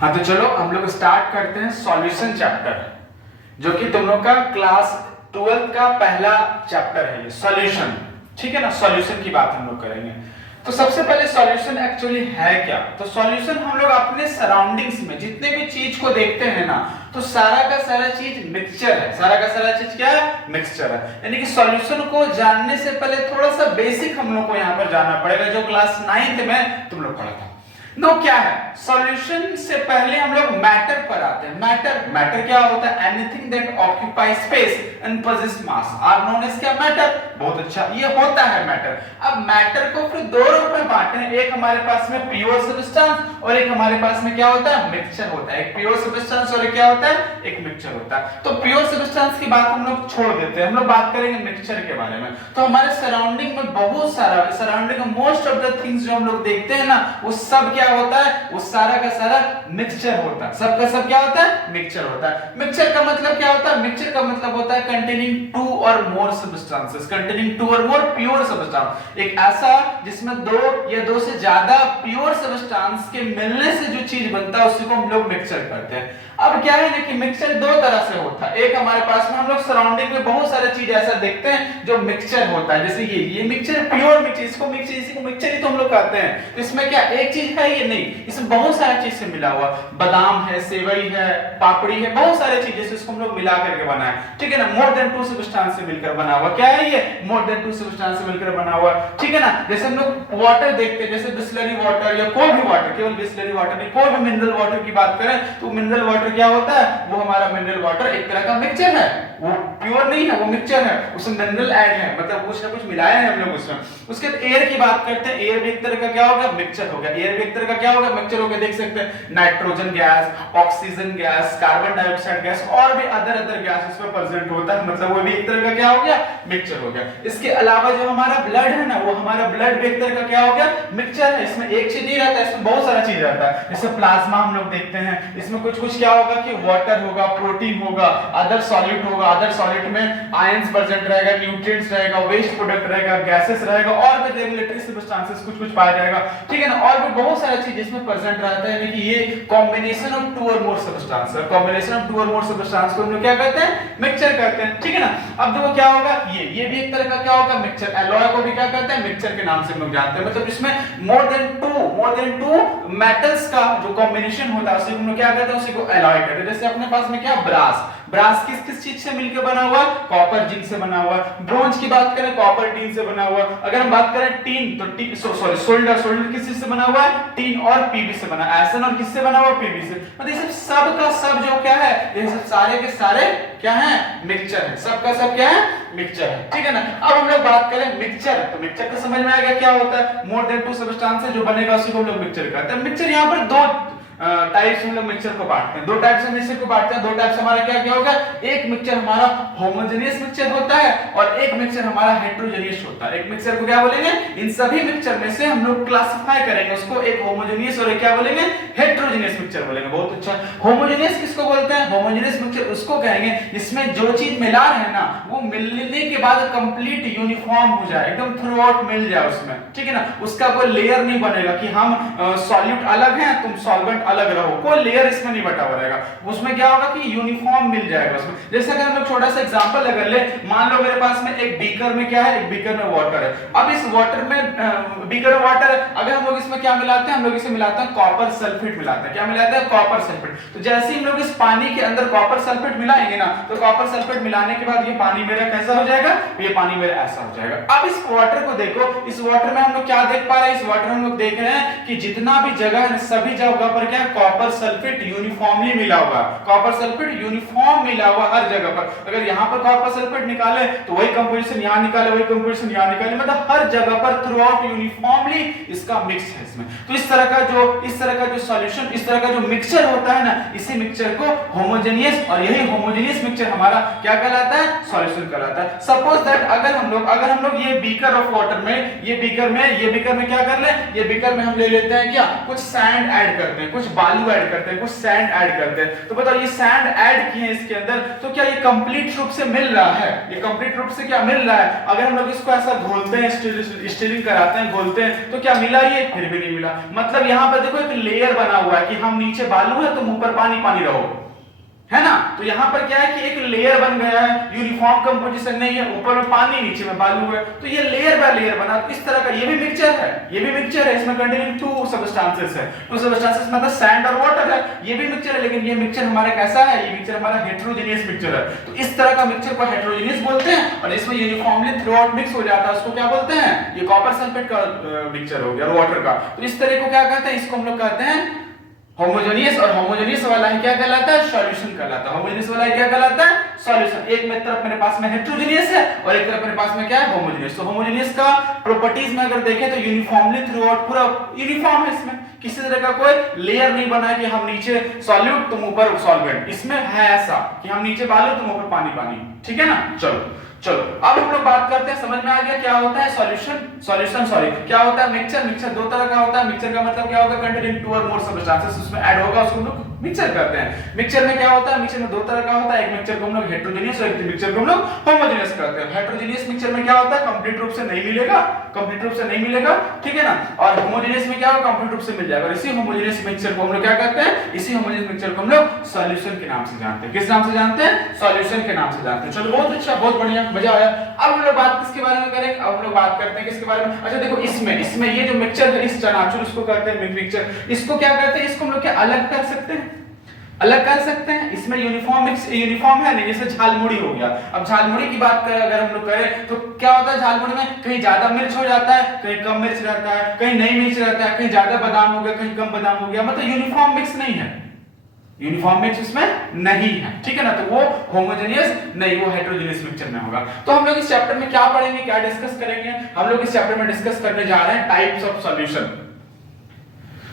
हाँ तो चलो हम लोग स्टार्ट करते हैं सॉल्यूशन चैप्टर, जो कि तुम लोग का क्लास 12 का पहला चैप्टर है ये सॉल्यूशन। ठीक है ना, सॉल्यूशन की बात हम लोग करेंगे। तो सबसे पहले सॉल्यूशन एक्चुअली है क्या? तो सॉल्यूशन हम लोग अपने सराउंडिंग्स में जितने भी चीज को देखते हैं ना, तो सारा का सारा चीज मिक्सचर है। सारा का सारा चीज क्या है? मिक्सचर है। यानी कि सॉल्यूशन को जानने से पहले थोड़ा सा बेसिक हम लोग को यहाँ पर जानना पड़ेगा, जो क्लास 9th में तुम लोग पढ़ा था। नो क्या है? सॉल्यूशन से पहले हम लोग मैटर पर आते हैं। मैटर क्या होता है? Anything that occupy space and posses mass are known as क्या? मैटर। बहुत अच्छा, ये होता है मैटर। अब मैटर को फिर दो रूप में बांटे हैं, एक हमारे पास में प्योर सब्सटेंस और एक हमारे पास में क्या होता है? मिक्सचर होता है। एक प्योर सब्सटेंस और एक क्या होता है? एक मिक्सचर होता है। तो प्योर सब्सटेंस की बात हम लोग छोड़ देते हैं, हम लोग बात करेंगे मिक्सचर के बारे में। तो हमारे सराउंडिंग में बहुत सारा, सराउंडिंग में मोस्ट ऑफ द थिंग्स जो हम लोग देखते हैं ना, वो सब क्या होता है? वो सारा का सारा मिक्सचर होता है। सब का सब क्या होता है? मिक्सचर होता है। मिक्सचर का मतलब क्या होता है? मिक्सचर का मतलब होता है कंटेनिंग टू और मोर सब्सटेंसेस, कंटेनिंग टू और मोर प्योर सब्सटेंस। एक ऐसा जिसमें दो या दो से ज्यादा प्योर सब्सटेंस के मिलने से जो चीज बनता है उसी को हम लोग मिक्सचर कहते हैं। अब क्या है ना कि मिक्सचर दो तरह से होता है। एक हमारे पास में हम लोग सराउंडिंग में बहुत सारे चीज ऐसा देखते हैं जो मिक्सचर होता है, जैसे ये मिक्सचर प्योर मिक्सचर, इसको मिक्सचर, इसी को मिक्सचर ही तो हम लोग कहते हैं। तो इसमें क्या एक चीज है? ये नहीं, इसमें बहुत सारी चीज से मिला हुआ, बादाम है, सेवई है, पापड़ी है, बहुत सारी चीजें से इसको हम लोग मिला करके बना है। ठीक है ना, मोर देन 2 सब्सटेंस से मिलकर बना हुआ। क्या है ये? मोर देन 2 सब्सटेंस से मिलकर बना हुआ। ठीक है ना, जैसे हम लोग वाटर देखते हैं, जैसे बिस्लरी वाटर या कोई भी वाटर, केवल बिस्लरी वाटर नहीं, कोई भी मिनरल वाटर की बात करें तो मिनरल वाटर क्या होता है? वो हमारा मिनरल वाटर एक तरह का मिक्सचर है, वो प्योर नहीं है, वो मिक्सचर है, उसमें मिनरल ऐड है, मतलब कुछ ना कुछ मिलाया है हम लोग उसमें। उसके बाद एयर की बात करते हैं, एयर भी एक तरह का क्या होगा? मिक्सचर होगा। एयर भी एक तरह का क्या होगा? मिक्सचर होगा। देख सकते हैं nitrogen gas, oxygen gas, carbon dioxide gas और भी अदर गैस इसमें प्रेजेंट होता है, मतलब वो भी एक तरह का क्या हो गया? मिक्सचर हो गया। इसके अलावा जो हमारा ब्लड है ना, वो हमारा ब्लड भी एक तरह का क्या हो गया? मिक्सचर है। इसमें एक चीज नहीं रहता, इसमें बहुत सारा चीज रहता है। जैसे प्लाज्मा हम लोग देखते हैं, इसमें कुछ क्या होगा कि वाटर होगा, प्रोटीन होगा, अदर सॉलिड होगा, अदर सॉलिड में आयंस प्रेजेंट रहेगा, न्यूट्रिएंट्स रहेगा, वेस्ट प्रोडक्ट रहेगा, गैसेस रहेगा और भी रेगुलेटरी सब्सटेंसेस कुछ पाया जाएगा। ठीक है ना, और भी बहुत सारी चीज इसमें प्रेजेंट रहता है। यानी कि ये कॉम्बिनेशन ऑफ 2 और मोर सब्सटेंस है। कॉम्बिनेशन ऑफ 2 और मोर सब्सटेंस को हम लोग क्या कहते हैं? मिक्सचर कहते हैं। ठीक है ना, अब देखो क्या होगा, ये भी एक तरह का क्या होगा? मिक्सचर। एलॉय को भी क्या कहते हैं? मिक्सचर के नाम से हम लोग जानते हैं। मतलब इसमें मोर देन टू मेटल्स का जो कॉम्बिनेशन होता है उसे हम लोग क्या कहते हैं? उसी को एलॉय कहते हैं। जैसे अपने पास में क्या? ब्रास किस चीज से मिलकर बना हुआ? कॉपर जिंक से बना हुआ। ब्रोंज की बात करें, कॉपर टीन से बना हुआ। अगर हम बात करें टीन, तो सोल्डर किस चीज से बना हुआ है? टीन और पीबी से बना। एसन और किससे बना हुआ? पीबी से। मतलब ये सब का सब जो क्या है, ये सब सारे के सारे क्या है? मिक्सचर है। सब का सब क्या है? मिक्सचर है। ठीक है ना, अब हम लोग बात करें मिक्सचर, तो मिक्सचर का समझ में आ गया क्या होता है? मोर देन 2 सब्सटेंस से जो बनेगा उसी को हम लोग मिक्सचर कहते हैं। मिक्सचर यहाँ पर दो टाइप्स में हम लोग मिक्सचर को बांटते हैं, दो टाइप से मिक्सचर को बांटते हैं। दो टाइप से हमारा क्या होगा? एक मिक्सचर हमारा होमोजेनियस मिक्सचर होता है और एक मिक्सचर हमारा हेटेरोजेनियस होता है। एक मिक्सचर को क्या बोलेंगे? इन सभी मिक्सचर में से हम लोग क्लासिफाई करेंगे उसको, एक होमोजेनियस और एक क्या बोलेंगे? हेटेरोजेनियस मिक्सचर बोलेंगे। बहुत अच्छा। होमोजेनियस किसको बोलते हैं? होमोजेनियस मिक्सचर उसको कहेंगे जिसमें जो चीज मिला है ना, वो मिलने के बाद कंप्लीट यूनिफॉर्म हो जाए, एकदम थ्रू आउट मिल जाए उसमें। ठीक है ना, उसका कोई लेयर नहीं बनेगा कि हम सॉल्यूट अलग हैं, तुम सॉल्वेंट अलग रहो, कोई लेयर इसमें नहीं बटा हुआ रहेगा। उसमें क्या होगा कि यूनिफॉर्म मिल जाएगा उसमें। जैसे अगर हम लोग छोटा सा एग्जांपल अगर ले, मान लो मेरे पास में एक बीकर में क्या है? एक बीकर में वाटर है। अब इस वाटर में बीकर में वाटर है, अगर हम लोग इसमें क्या मिलाते हैं? हम लोग इसे मिलाते हैं कॉपर सल्फेट मिलाते हैं। क्या मिलाते हैं? Copper sulphate. तो जैसे ही हम लोग इस पानी के अंदर कॉपर सल्फेट मिलाएंगे ना, तो कॉपर सल्फेट मिलाने के बाद ये पानी मेरा कैसा हो जाएगा? ये पानी मेरा ऐसा हो जाएगा। अब इस वाटर को देखो, इस वाटर में हम लोग क्या देख पा रहे हैं? इस वाटर में हम लोग देख रहे हैं कि जितना भी जगह है, सभी जगह पर क्या? कॉपर सल्फेट यूनिफॉर्मली मिला हुआ। कॉपर सल्फेट यूनिफॉर्म मिला हुआ हर जगह पर। अगर यहाँ पर कॉपर सल्फेट निकाले तो वही कंपोजिशन यहाँ निकाले, वही कंपोजिशन यहाँ निकाले, मतलब हर जगह पर थ्रू आउट यूनिफॉर्मली इसका मिक्स है इसमें। तो इस तरह का जो सॉल्यूशन, इस तरह का जो मिक्सचर होता है ना, इसी मिक्सचर को होमोजेनियस, और यही होमोजेनियस मिक्सचर हमारा क्या कहलाता है, सॉल्यूशन कहलाता है। सपोज दैट अगर हम लोग ये बीकर ऑफ वाटर में, ये बीकर में क्या कर ले, ये बीकर में हम ले लेते हैं क्या, कुछ सैंड ऐड करते हैं, कुछ बालू ऐड करते हैं, कुछ सैंड ऐड करते हैं। तो बताओ ये सैंड ऐड किए इसके अंदर, तो क्या ये कंप्लीट रूप से मिल रहा है, ये कंप्लीट रूप से क्या मिल रहा है? अगर हम लोग इसको ऐसा घोलते हैं, स्टीरिंग कराते हैं, घोलते हैं, तो क्या मिला, ये फिर भी नहीं मिला। मतलब यहाँ पर देखो एक लेयर बना हुआ है कि हम नीचे बालू है तुम ऊपर पानी पानी रहो, है ना। तो यहाँ पर क्या है कि एक लेयर बन गया है, यूनिफॉर्म कंपोजिशन नहीं है, ऊपर में पानी नीचे में बालू है, तो ये लेयर बाय लेयर बना। तो इस तरह का ये भी मिक्सचर है, ये भी मिक्सचर है, इसमें कंटेनिंग टू सब्सटेंसेस है, टू सब्सटेंसेस मतलब सैंड और वाटर है, ये भी मिक्सचर है। लेकिन ये मिक्सचर हमारा कैसा है, ये मिक्सचर हमारा हेटेरोजेनियस मिक्सचर है। तो इस तरह का मिक्सचर को हेटेरोजेनियस बोलते हैं, और इसमें यूनिफॉर्मली थ्रू आउट मिक्स हो जाता है, उसको क्या बोलते हैं, ये कॉपर सल्फेट का मिक्सचर हो गया, वाटर का। तो इस तरह को क्या कहते हैं, इसको हम लोग कहते हैं होमोजेनियस, और होमोजेनियस वाला ही क्या कहलाता है, सॉल्यूशन कहलाता है। होमोजेनियस वाला ही क्या कहलाता है, सॉल्यूशन। एक में तरफ मेरे पास में हेटेरोजेनियस है और एक तरफ मेरे पास में क्या है, होमोजेनियस। तो होमोजेनियस का प्रॉपर्टीज में अगर देखें तो यूनिफॉर्मली थ्रू आउट, पूरा यूनिफॉर्म है, इसमें किसी तरह का कोई लेयर नहीं बना है कि हम नीचे सॉल्यूट तुम ऊपर सॉल्वेंट। इसमें है ऐसा कि हम नीचे बालू तुम ऊपर पानी पानी, ठीक है ना। चलो अब हम लोग बात करते हैं, समझ में आ गया क्या होता है सॉल्यूशन, क्या होता है मिक्सचर दो तरह का होता है। मिक्सचर का मतलब क्या होगा, कंटेनिंग टू और मोर सब्सटेंसेस उसमें ऐड होगा, उसको हम लोग मिक्सचर करते हैं। मिक्सचर में क्या होता है, मिक्सचर में दो तरह का होता है, एक मिक्सचर को हम लोग हेटेरोजेनियस और एक मिक्सचर को हम लोग होमोजेनियस करते हैं। हेटेरोजेनियस मिक्सचर में क्या होता है, कंप्लीट रूप से नहीं मिलेगा, ठीक है ना। और होमोजेनियस में क्या होगा, कंप्लीट रूप से मिल जाएगा। और इसी होमोजेनियस मिक्सचर को हम लोग क्या करते हैं, इसी होमोजेनियस मिक्सचर को हम लोग सॉल्यूशन के नाम से जानते हैं। किस नाम से जानते हैं, सॉल्यूशन के नाम से जानते हैं। चलो बहुत अच्छा, बहुत बढ़िया, मजा आया। अब हम लोग बात किसके बारे में करेंगे, अब हम लोग बात करते हैं किसके बारे में। अच्छा देखो इसमें ये जो मिक्सचर है, इस चनाचुर इसको कहते हैं मिक्सचर, इसको क्या कहते हैं, इसको हम लोग क्या अलग कर सकते हैं। इसमें यूनिफॉर्म है नहीं, जैसे झालमुड़ी हो गया। अब झालमुड़ी की बात करें अगर हम लोग करें तो क्या होता है, झालमुड़ी में कहीं ज्यादा मिर्च हो जाता है, कहीं कम मिर्च रहता है, कहीं नहीं मिर्च रहता है, कहीं ज्यादा बादाम हो गया, कहीं कम बादाम हो गया, मतलब यूनिफॉर्म मिक्स नहीं है, यूनिफॉर्म मिक्स इसमें नहीं है, ठीक है ना। तो वो होमोजेनियस नहीं, वो हेटेरोजेनियस मिक्सचर में होगा। तो हम लोग इस चैप्टर में क्या पढ़ेंगे, क्या डिस्कस करेंगे, हम लोग इस चैप्टर में डिस्कस करने जा रहे हैं टाइप्स ऑफ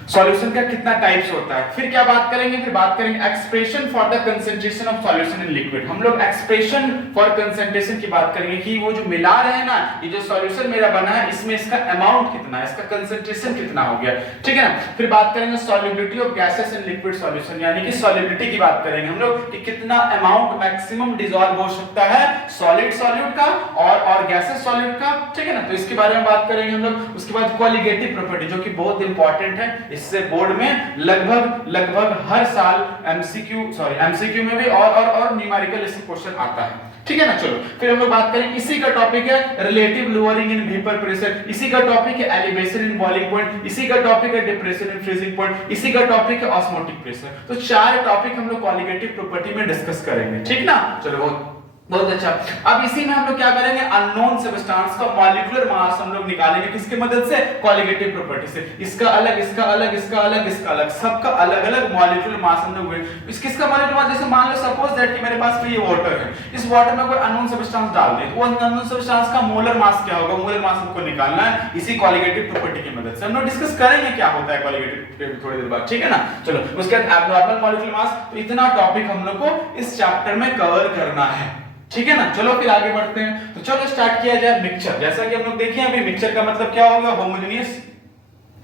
सॉल्यूशन का कितना टाइप्स होता है। फिर क्या बात करेंगे, फिर बात करेंगे expression for the concentration of solution in liquid. हम लोग एक्सप्रेशन फॉर कंसंट्रेशन की बात करेंगे कि वो जो मिला रहे हैं ना, ये जो सॉल्यूशन मेरा बना है, इसमें इसका अमाउंट कितना है, इसका कंसंट्रेशन कितना हो गया, ठीक है ना। फिर बात करेंगे solubility of gases in liquid solution, यानी कि सॉल्युबिलिटी की बात करेंगे हम लोग कि कितना अमाउंट मैक्सिमम डिसॉल्व हो सकता है सॉलिड सॉल्यूट का और गैसेस सॉल्यूट का, ठीक है ना। तो इसके बारे में बात करेंगे हम लोग। उसके बाद क्वालिटेटिव प्रॉपर्टी, जो कि बहुत इंपॉर्टेंट है, इससे बोर्ड में लगभग हर साल एमसीक्यू में भी और न्यूमेरिकल इससे क्वेश्चन आता है, ठीक है ना। चलो फिर हम लोग बात करेंगे, इसी का टॉपिक है relative lowering in vapour pressure, इसी का टॉपिक है एलिवेशन इन बॉइलिंग पॉइंट, इसी का टॉपिक है डिप्रेशन इन फ्रीजिंग पॉइंट, इसी का टॉपिक है ऑस्मोटिक प्रेशर। तो चार टॉपिक हम लोग क्वालिटेटिव प्रॉपर्टी में डिस्कस करेंगे, ठीक ना। चलो बहुत अच्छा। अब इसी में हम लोग क्या करेंगे, अननोन सब्सटेंस का मॉलिक्यूलर मास हम लोग निकालेंगे, किसकी मदद से, क्वालिटेटिव प्रॉपर्टी से। इसका अलग, इसका अलग, इसका अलग, इसका अलग, सबका अलग अलग मॉलिक्यूलर मास हम लोग। किसका मॉलिक्यूलर मास, जैसे मान लो सपोज दैट कि मेरे पास में ये वाटर है, इस वाटर में कोई अननोन सब्सटेंस डाल दें, तो वो अननोन सब्सटेंस का मोलर मास क्या होगा, मोलर मास हमको निकालना है इसी क्वालिटेटिव प्रॉपर्टी की मदद से। हम लोग डिस्कस करेंगे क्या होता है क्वालिटेटिव थोड़ी देर बाद, ठीक है ना। चलो उसके बाद एब्नॉर्मल मॉलिक्यूलर मास, तो इतना टॉपिक हम लोग को इस चैप्टर में कवर करना है, ठीक है ना। चलो फिर आगे बढ़ते हैं। तो चलो स्टार्ट किया जाए मिक्सचर। जैसा कि हम लोग देखिए अभी मिक्सचर का मतलब क्या होगा, होमोजेनियस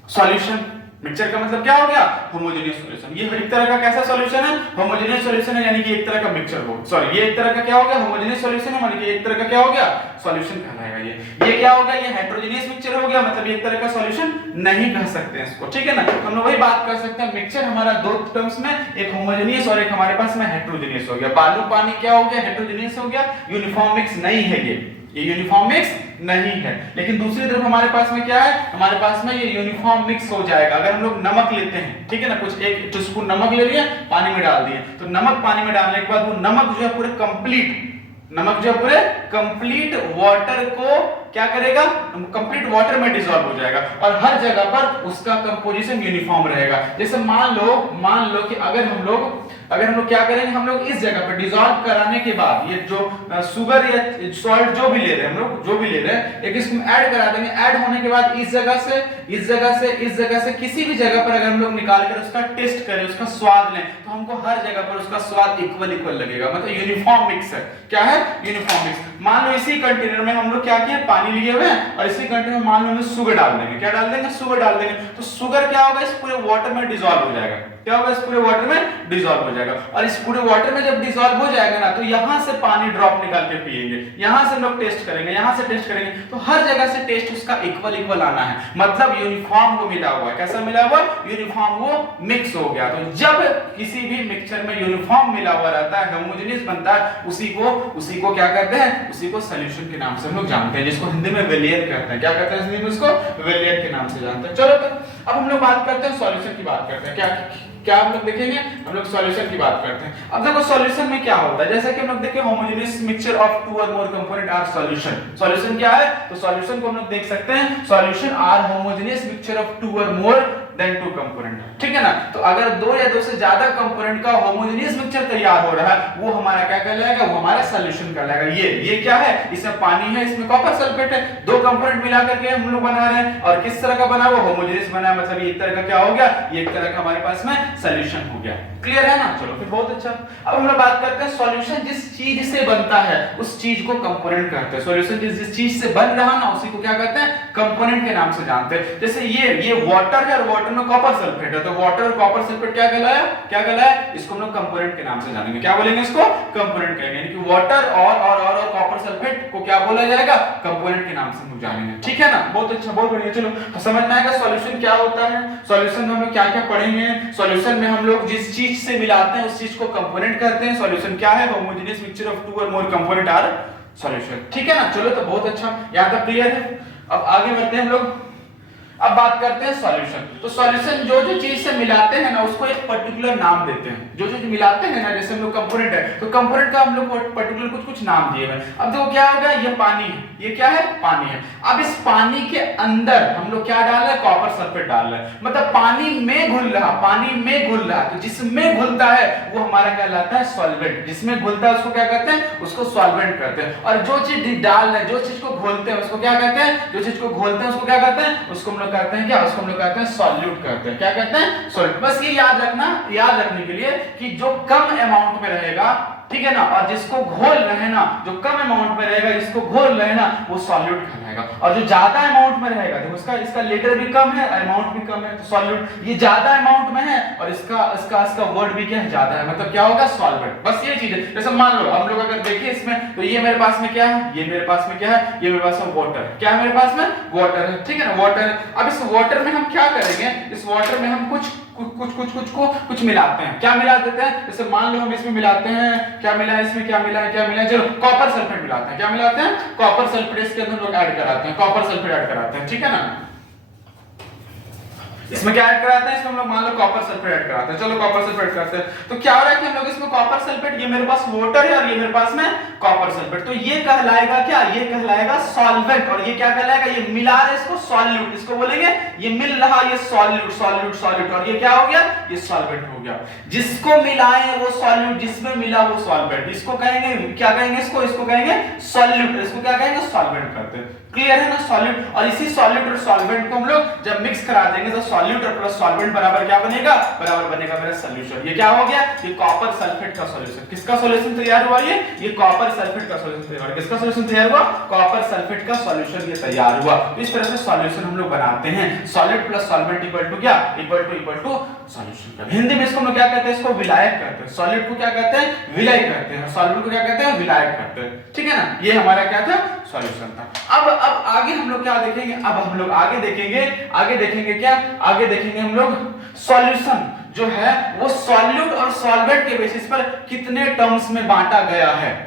सॉल्यूशन। मिक्सचर का मतलब क्या हो गया, होमोजेनियस सॉल्यूशन। ये एक तरह का कैसा सॉल्यूशन है, होमोजेनियस सॉल्यूशन है, यानी कि एक तरह का मिक्सचर हो, सॉरी ये एक तरह का क्या हो गया, होमोजेनियस सॉल्यूशन है, यानी कि एक तरह का क्या हो गया, सॉल्यूशन कहलाएगा। ये क्या हो गया, ये हेटेरोजेनियस मिक्सचर हो गया, मतलब एक तरह का सॉल्यूशन नहीं कह सकते हैं इसको, ठीक है ना। हम लोग वही बात कर सकते हैं, मिक्सचर हमारा दो टर्म्स में, एक होमोजेनियस और एक हमारे पास में हेटेरोजेनियस हो गया। बालू पानी क्या हो गया, हेटेरोजेनियस हो गया, यूनिफॉर्म मिक्स नहीं है, ये यूनिफॉर्म मिक्स नहीं है। लेकिन दूसरी तरफ हमारे पास में क्या है, हमारे पास में ये यूनिफॉर्म मिक्स हो जाएगा अगर हम लोग नमक लेते हैं, ठीक है ना। कुछ एक टीस्पून नमक ले लिया, पानी में डाल दिए, तो नमक पानी में डालने के बाद वो नमक जो है पूरे कंप्लीट नमक जो पूरे कंप्लीट वाटर को क्या करेगा, कंप्लीट वाटर में डिसॉल्व हो जाएगा और हर जगह पर उसका कंपोजिशन यूनिफॉर्म रहेगा। जैसे मान लो कि अगर हम लोग क्या करेंगे, हम लोग इस जगह पर डिसॉल्व कराने के बाद ये जो शुगर या सॉल्ट जो भी ले रहे हैं एक इसमें ऐड करा देंगे। ऐड होने के बाद इस जगह से किसी भी जगह पर अगर हम लोग निकाल कर उसका टेस्ट करें, उसका स्वाद लें, तो हमको हर जगह पर उसका स्वाद इक्वल लगेगा, मतलब यूनिफॉर्म मिक्स है। क्या है? Uniform mix. मान लो इसी कंटेनर में हम लोग क्या किए, पानी लिए हुए हैं और इसी कंटेनर में मान लो हम शुगर डाल देंगे। क्या डाल देंगे? शुगर डाल देंगे। तो शुगर क्या होगा, इस पूरे वाटर में डिसॉल्व हो जाएगा। क्या होगा? इस पूरे वाटर में डिसॉल्व हो जाएगा और इस पूरे वाटर में जब डिसॉल्व हो जाएगा ना, तो यहां से पानी ड्रॉप निकाल के पिएंगे, यहां से लोग टेस्ट करेंगे, यहां से टेस्ट करेंगे, तो हर जगह से टेस्ट उसका इक्वल आना है, मतलब यूनिफॉर्म वो मिला हुआ है। कैसा मिला हुआ? यूनिफॉर्म वो मिक्स हो गया। तो जब किसी भी मिक्सचर में यूनिफॉर्म मिला हुआ रहता है, होमोजेनियस बनता है, उसी को क्या कहते हैं? उसी को सॉल्यूशन के नाम से हम लोग जानते हैं, जिसको हिंदी में वेलिएंट कहते हैं। क्या कहते हैं हिंदी में? उसको वेलिएंट के नाम से जानते हैं। चलो तो अब हम लोग बात करते हैं सॉल्यूशन की बात करते हैं। क्या हम लोग देखेंगे? हम लोग सॉल्यूशन की बात करते हैं। अब देखो सॉल्यूशन में क्या होता है, जैसा कि हम लोग देखें होमोजेनियस मिक्सचर ऑफ टू और मोर कंपोनेंट आर सॉल्यूशन। सॉल्यूशन क्या है? तो सॉल्यूशन को हम लोग देख सकते हैं, solution are homogeneous mixture of two और मोर देन टू कंपोनेंट। ठीक है ना? तो अगर दो या दो से ज्यादा कंपोनेंट का होमोजेनियस मिक्सचर तैयार हो रहा है, वो हमारा क्या कहलाएगा? वो हमारा सॉल्यूशन कहलाएगा। ये क्या है? इसमें पानी है, इसमें कॉपर सल्फेट है, दो कंपोनेंट मिला करके हम लोग बना रहे हैं और किस तरह का बना हुआ? होमोजेनियस बना है, मतलब ये एक तरह का क्या हो गया? ये एक तरह का हमारे पास में सॉल्यूशन हो गया। क्लियर है ना? चलो फिर बहुत अच्छा। अब हम लोग बात करते हैं सॉल्यूशन जिस चीज से बनता है उस चीज को कंपोनेंट कहते हैं। सॉल्यूशन जिस चीज से बन रहा ना, उसी को क्या कहते हैं? कंपोनेंट के नाम से जानते हैं। जैसे ये वाटर है और वाटर में कॉपर सल्फेट है, तो वाटर और कॉपर सल्फेट क्या कहलाया? इसको हम लोग कंपोनेंट के नाम से जानेंगे। क्या बोलेंगे? इसको कंपोनेंट कहेंगे, यानी कि वाटर और कॉपर सल्फेट को क्या बोला जाएगा? कंपोनेंट के नाम से हम जानेंगे। ठीक है ना? बहुत अच्छा, बहुत बढ़िया। चलो तो समझ में आएगा सॉल्यूशन क्या होता है। सॉल्यूशन में हम लोग क्या-क्या पढ़ेंगे। सॉल्यूशन में हम लोग जिस चीज से मिलाते हैं उस चीज को कंपोनेंट कहते हैं। सॉल्यूशन क्या है? होमोजेनियस मिक्सचर ऑफ टू और मोर कंपोनेंट आर सॉल्यूशन। ठीक है ना? चलो तो बहुत अच्छा, यहां तक क्लियर है। अब आगे बढ़ते हैं हम लोग। अब बात करते हैं सॉल्यूशन। तो सॉल्यूशन जो चीज से मिलाते हैं ना, उसको एक पर्टिकुलर नाम देते हैं। जो मिलाते हैं ना, जैसे हम लोग कंपोनेंट है, तो कंपोनेंट का हम लोग पर्टिकुलर कुछ नाम दिए हैं। अब देखो क्या होगा, ये पानी है, ये क्या है? पानी है। अब इस पानी के अंदर हम लोग क्या डाल रहे हैं? कॉपर सल्फेट डाल रहे हैं, मतलब पानी में घुल रहा। तो जिसमें घुलता है वो हमारा कहलाता है सॉल्वेंट। जिसमें घुलता है उसको क्या कहते हैं? उसको सॉल्वेंट कहते हैं। और जो चीज डाल रहे हैं, जो चीज को घोलते हैं, उसको क्या कहते हैं? जो चीज को घोलते हैं उसको क्या कहते हैं? उसको हम लोग कहते हैं क्या? उसको हम लोग कहते हैं सॉल्यूट कहते हैं। क्या कहते हैं? सॉल्यूट। बस ये याद रखने के लिए कि जो कम अमाउंट में रहेगा, ठीक है ना, और जिसको घोल रहे ना, जो कम अमाउंट में रहेगा, जिसको घोल रहे ना, वो सॉल्यूट कहलाएगा। और जो ज्यादा अमाउंट में रहेगा, देखो इसका लीटर भी कम है, अमाउंट भी कम है, तो सॉल्यूट। ये ज्यादा अमाउंट में है और इसका वर्ड भी क्या है? ज्यादा है, मतलब क्या होगा? सॉल्वेंट। बस ये चीज है। जैसे मान लो हम लोग अगर देखें इसमें, तो ये मेरे पास में क्या है? ये मेरे पास में क्या है? ये मेरे पास में वाटर है। क्या है मेरे पास में? वाटर है। ठीक है ना? वाटर है। अब इस वाटर में हम क्या करेंगे? इस वाटर में हम कुछ मिलाते हैं। क्या मिला देते हैं? जैसे मान लो हम इसमें मिलाते हैं, क्या मिला है इसमें? क्या मिला है? चलो कॉपर सल्फेट मिलाते हैं। क्या मिलाते हैं? कॉपर सल्फेट इसके अंदर लोग ऐड कराते हैं, कॉपर सल्फेट ऐड कराते हैं। ठीक है ना? इसमें क्या ऐड कराते हैं? इसमें हम लोग मान लो कॉपर सल्फेट ऐड कराते हैं। चलो कॉपर सल्फेट करते हैं, तो क्या हो रहा है कि हम लोग इसमें कॉपर सल्फेट, ये मेरे पास वाटर है और ये मेरे पास में कॉपर सल्फेट, तो ये कहलाएगा क्या? ये कहलाएगा सॉल्वेंट। और ये क्या कहलाएगा? ये मिला रहे इसको सॉल्यूट, इसको बोलेंगे ये मिल रहा, ये सॉल्यूट। और ये क्या हो गया? ये सॉल्वेंट हो गया। जिसको मिलाएं वो सॉल्यूट, जिसमें मिला वो सॉल्वेंट। इसको कहेंगे क्या? कहेंगे इसको कहेंगे सॉल्यूट। इसको क्या कहेंगे? सॉल्वेंट करते हैं। क्लियर है ना? सॉल्यूट। और इसी सॉल्यूट और सॉल्वेंट को हम लोग जब मिक्स करा देंगे तो सॉल्यूट और प्लस सॉल्वेंट बराबर क्या बनेगा? बराबर बनेगा मेरा सॉल्यूशन। ये क्या हो गया? ये कॉपर सल्फेट का सॉल्यूशन। किसका सॉल्यूशन तैयार हुआ? ये कॉपर सल्फेट का सॉल्यूशन तैयार हुआ। किसका सॉल्यूशन तैयार हुआ? कॉपर सल्फेट का सॉल्यूशन ये तैयार हुआ। इस तरह से सॉल्यूशन हम लोग बनाते हैं। Solid plus solvent equal to क्या? Equal to solution. हिंदी में इसको हम लोग क्या कहते हैं? इसको विलायक कहते हैं। सॉलिड को क्या कहते हैं? विलय कहते हैं। सॉल्वेंट को क्या कहते हैं? विलायक कहते हैं। ठीक है ना? ये हमारा क्या था? सॉल्यूशन था। अब आगे हम लोग क्या देखेंगे? अब हम लोग आगे देखेंगे क्या? आगे देखेंगे हम लोग सॉल्यूशन जो है वो सॉल्यूट और सॉल्वेंट के बेसिस पर कितने टर्म्स में बांटा गया है।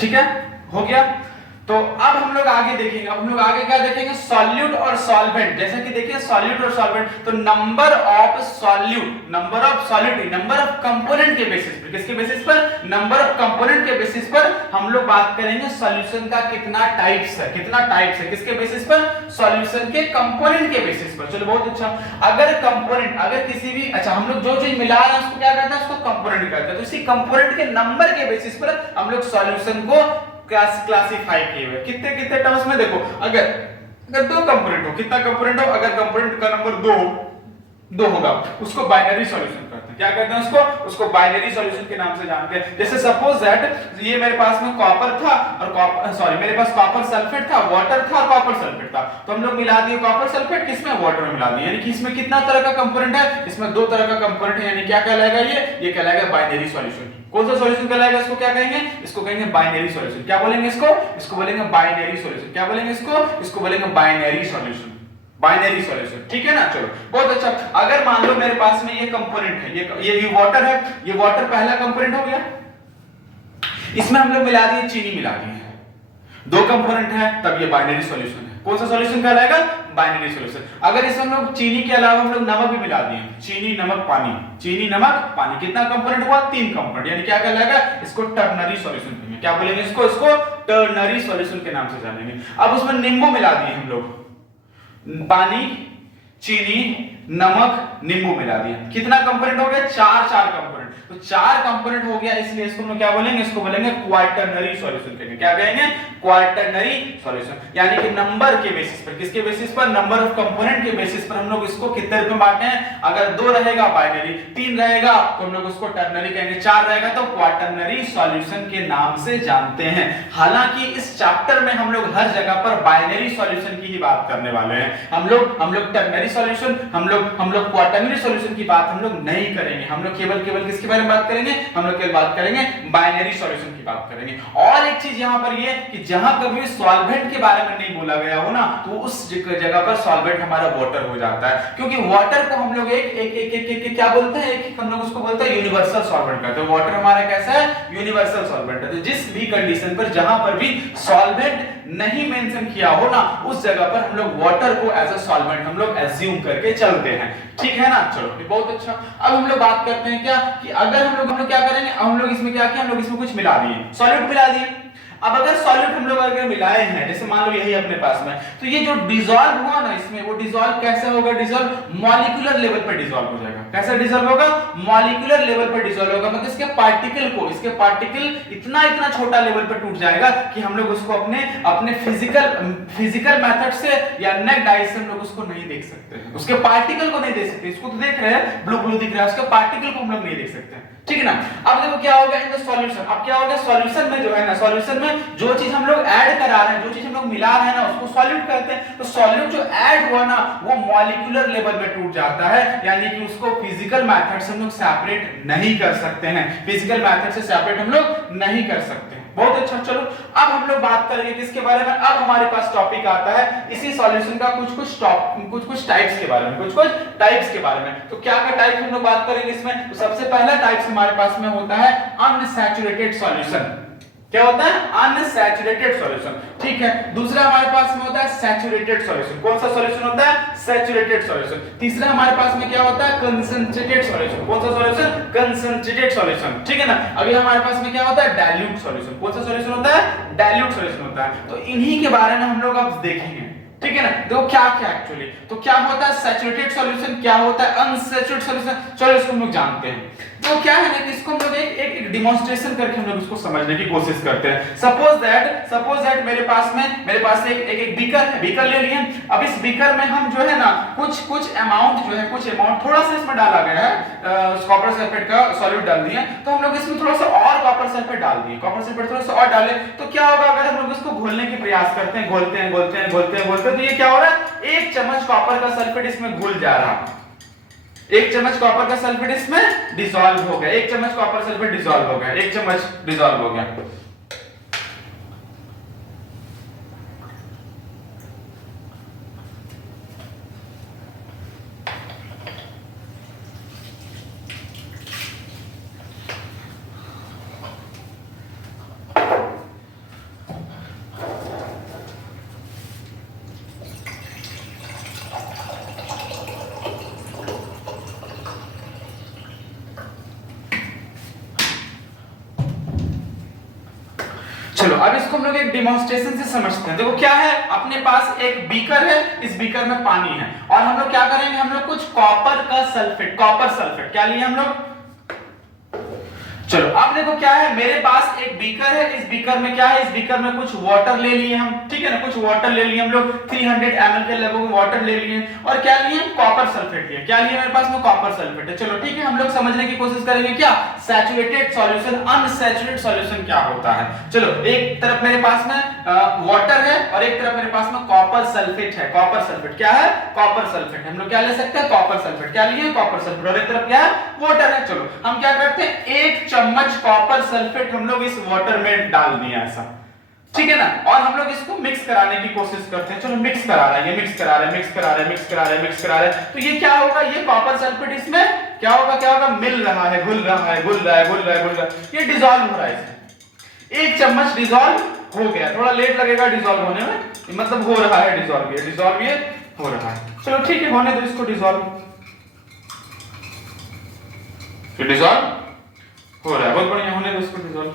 ठीक है, हो गया। तो अब हम लोग आगे देखेंगे, अब हम लोग आगे क्या देखेंगे, सॉल्यूट और सॉल्वेंट। जैसे कि देखिए सॉल्यूट और सॉल्वेंट, तो number of solute, number of solute, number of component के बेसिस पर, किसके बेसिस पर, नंबर ऑफ कंपोनेंट के बेसिस पर हम लोग बात करेंगे सॉल्यूशन का कितना टाइप्स है, कितना टाइप्स है, किसके बेसिस पर, सॉल्यूशन के कंपोनेंट के बेसिस पर। चलो बहुत अच्छा। अगर कंपोनेंट, अगर किसी भी, अच्छा हम लोग जो चीज मिला रहे हैं उसको क्या कहते हैं, उसको कंपोनेंट कहते हैं। तो इसी कंपोनेंट के नंबर के बेसिस पर हम लोग सॉल्यूशन को क्लासिफाई किए हुए। कितने कितने टर्म्स में, देखो अगर दो कंपोनेंट हो, कितना कंपोनेंट हो, अगर कंपोनेंट का नंबर दो होगा उसको बाइनरी सॉल्यूशन करते हैं। क्या कहते हैं उसको बाइनरी सॉल्यूशन के नाम से जानते हैं। जैसे सपोज दैट ये मेरे पास में कॉपर था और मेरे पास कॉपर सल्फेट था, वाटर था और कॉपर सल्फेट था। तो हम लोग मिला दिए कॉपर सल्फेट किसमें, वाटर में मिला दिए। यानी कि इसमें कितना तरह का कंपोनेंट है, इसमें दो तरह का कंपोनेंट है। यानी क्या कहलाएगा ये कहलाएगा बाइनरी सॉल्यूशन। कौन सा सॉल्यूशन कहलाएगा, इसको क्या कहेंगे, इसको कहेंगे बाइनरी सॉल्यूशन। क्या बोलेंगे इसको बोलेंगे बाइनरी सॉल्यूशन। क्या बोलेंगे इसको बोलेंगे बाइनरी सॉल्यूशन, बाइनरी सॉल्यूशन। ठीक है ना, चलो बहुत अच्छा। अगर मान लो मेरे पास में ये कंपोनेंट है, ये वाटर है, ये वाटर पहला कंपोनेंट हो गया, इसमें हम लोग मिला दिए चीनी, मिला दिए दो कंपोनेंट है, तब ये बाइनरी सॉल्यूशन है। कौन सा सॉल्यूशन कहलाएगा, बाइनरी सॉल्यूशन। अगर इसमें हम लोग चीनी के अलावा हम लोग नमक भी मिला दिए, चीनी नमक पानी, चीनी नमक पानी, कितना कंपोनेंट हुआ, तीन कंपोनेंट। यानी क्या कहलाएगा, इसको टर्नरी सॉल्यूशन कहेंगे। क्या बोलेंगे इसको टर्नरी सॉल्यूशन के नाम से जानेंगे। अब उसमें नींबू मिला दिए हम लोग, पानी, चीनी, नमक, नींबू मिला दिया, कितना कंपोनेंट हो गया, चार कंपोनेंट। तो चार कंपोनेंट हो गया, इसलिए इसको हम क्या बोलेंगे, इसको बोलेंगे क्वाटरनरी सॉल्यूशन कहेंगे। क्या कहेंगे, क्वाटरनरी सॉल्यूशन। यानी कि नंबर के बेसिस पर, किसके बेसिस पर, नंबर ऑफ कंपोनेंट के बेसिस पर हम लोग इसको कितने में बांटे हैं। अगर दो रहेगा बाइनरी, तीन रहेगा तो हम लोग उसको टर्नरी कहेंगे, चार रहेगा तो क्वाटरनरी सॉल्यूशन के नाम से जानते हैं। हालांकि इस चैप्टर में हम लोग हर जगह पर बाइनरी सॉल्यूशन की ही बात करने वाले हैं। हम लोग टर्नरी सॉल्यूशन, हम लोग क्वाटरनरी सॉल्यूशन की बात हम लोग नहीं करेंगे। हम लोग केवल किसके बारे में बात करेंगे, हम लोग केवल बात करेंगे बाइनरी सॉल्यूशन की बात करेंगे। और एक चीज यहां पर ये कि जहां कभी सॉल्वेंट के बारे में नहीं बोला गया हो ना, तो उस जगह पर सॉल्वेंट हमारा वाटर हो जाता है। क्योंकि वाटर को हम लोग एक क्या बोलते हैं, एक हम लोग उसको बोलते हैं यूनिवर्सल सॉल्वेंट कहते हैं। वाटर हमारा कैसा है, यूनिवर्सल सॉल्वेंट है। तो जिस भी कंडीशन पर, जहां पर भी सॉल्वेंट नहीं मेंशन किया हो ना, उस जगह पर हम लोग वाटर को एज अ सॉल्वेंट हम लोग एज्यूम करके चलते हैं। ठीक है ना, चलो बहुत अच्छा। अब हम लोग बात करते हैं क्या कि अगर हम लोग क्या करेंगे, हम लोग इसमें क्या किया, हम लोग इसमें कुछ मिला दिए, सॉल्यूट मिला दिए। अब अगर सॉल्यूट हम लोग अगर मिलाए हैं, जैसे मान लो यही अपने पास में, तो ये जो डिसॉल्व हुआ ना इसमें, वो डिसॉल्व कैसे होगा, डिसॉल्व मॉलिक्यूलर लेवल पर डिसॉल्व हो जाएगा। कैसे डिसॉल्व होगा, मॉलिक्यूलर लेवल पर डिसॉल्व होगा। मतलब इसके पार्टिकल इतना छोटा लेवल पर टूट जाएगा कि हम लोग उसको अपने फिजिकल मेथड से या नेक्ड आई से हम लोग उसको नहीं देख सकते, उसके पार्टिकल को नहीं देख सकते। इसको तो देख रहे हैं, ब्लू दिख रहा है, उसके पार्टिकल को हम लोग नहीं देख सकते। ठीक है ना। अब देखो क्या होगा इन द सॉल्यूशन, अब क्या होगा सॉल्यूशन में जो है ना, सॉल्यूशन में जो चीज हम लोग ऐड करा रहे हैं, जो चीज हम लोग मिला रहे हैं ना, उसको सॉल्यूट कहते हैं। तो सॉल्यूट जो ऐड हुआ ना, वो मॉलिक्यूलर लेवल पे टूट जाता है। यानी कि उसको फिजिकल मेथड से हम लोग सेपरेट नहीं कर सकते हैं, फिजिकल मेथड से सेपरेट हम लोग नहीं कर सकते। बहुत अच्छा। चलो अब हम लोग बात करेंगे किसके बारे में, अब हमारे पास टॉपिक आता है इसी सॉल्यूशन का कुछ टाइप्स के बारे में, कुछ टाइप्स के बारे में। तो क्या क्या टाइप हम लोग बात करेंगे इसमें। तो सबसे पहला टाइप्स हमारे पास में होता है अनसैचुरेटेड सॉल्यूशन। क्या होता है, अनसैचुरेटेड सॉल्यूशन। ठीक है। दूसरा हमारे पास में होता है सैचुरेटेड सॉल्यूशन। कौन सा सॉल्यूशन होता है, सैचुरेटेड सॉल्यूशन। तीसरा हमारे पास में क्या होता है, कंसंट्रेटेड सॉल्यूशन। कौन सा सॉल्यूशन, कंसंट्रेटेड सॉल्यूशन। ठीक है ना। अभी हमारे पास में क्या होता है, डाइल्यूट सॉल्यूशन। कौन सा सॉल्यूशन होता है, डाइल्यूट सॉल्यूशन होता है। तो इन्हीं के बारे में हम लोग अब देखेंगे। ठीक है ना। देखो क्या एक्चुअली, तो क्या होता है सैचुरेटेड सॉल्यूशन, क्या होता है अनसैचुरेटेड सॉल्यूशन। चलो इसको हम लोग जानते हैं। तो क्या है ना कि इसको हम लोग एक डिमॉन्स्ट्रेशन करके हम लोग इसको समझने की कोशिश करते हैं। सपोज दैट मेरे पास एक बीकर है, बीकर ले लिए। अब इस बीकर में हम जो है ना कुछ अमाउंट थोड़ा सा इसमें डाला गया है, कॉपर सल्फेट का सॉल्यूट डाल दिए। तो हम लोग इसमें थोड़ा सा और कॉपर सल्फेट डाल दिए, कॉपर सल्फेट थोड़ा सा और डाले। तो क्या होगा, अगर हम लोग इसको घोलने की प्रयास करते हैं, घोलते हैं, तो ये क्या हो रहा है, एक चम्मच कॉपर का सल्फेट इसमें घुल जा रहा है, एक चम्मच कॉपर का सल्फेट इसमें डिसॉल्व हो गया, एक चम्मच कॉपर सल्फेट डिसॉल्व हो गया, एक चम्मच डिसॉल्व हो गया। चलो अब इसको हम लोग एक डिमॉन्स्ट्रेशन से समझते हैं। देखो क्या है, अपने पास एक बीकर है, इस बीकर में पानी है और हम लोग क्या करेंगे, हम लोग कुछ कॉपर का सल्फेट, कॉपर सल्फेट क्या लिए हम लोग। चलो अब देखो क्या है, मेरे पास एक बीकर है, इस बीकर में क्या है, इस बीकर में कुछ वाटर ले लिए हम, ठीक है ना, कुछ वाटर ले लिए हम लोग 300 ml के लगभग वाटर ले लिए और क्या लिए, कॉपर सल्फेट लिए। क्या लिए मेरे पास में, कॉपर सल्फेट है। चलो ठीक है, हम लोग समझने की कोशिश करेंगे क्या सैचुरेटेड सॉल्यूशन, अनसैचुरेटेड सॉल्यूशन क्या होता है। चलो एक तरफ मेरे पास में वाटर है और एक तरफ मेरे पास में कॉपर सल्फेट है। कॉपर सल्फेट क्या है, कॉपर सल्फेट। हम लोग क्या ले सकते हैं, कॉपर सल्फेट। क्या लिए, कॉपर सल्फेट। और एक तरफ क्या है, वाटर है। चलो हम क्या करते हैं, एक चम्मच कॉपर सल्फेट हम लोग इस वाटर में डाल दिया ऐसा, ठीक है ना, और हम लोग इसको मिक्स कराने की कोशिश करते हैं। चलो मिक्स करा रहा है, ये मिक्स करा रहा है, मिक्स करा रहा है, मिक्स करा रहा है, मिक्स करा रहा है। तो ये क्या होगा, ये कॉपर सल्फेट इसमें क्या होगा, क्या होगा, मिल रहा है, घुल रहा है, घुल रहा है, घुल रहा है, घुल रहा है, ये डिसॉल्व हो रहा है इसमें। एक चम्मच डिसॉल्व हो गया, थोड़ा लेट लगेगा डिसॉल्व होने में, मतलब हो रहा है डिसॉल्व, ये डिसॉल्व ये हो रहा है। चलो ठीक है, होने दो इसको डिसॉल्व, डिसॉल्व हो रहा है, बहुत बढ़िया, होने दो इसको डिसॉल्व।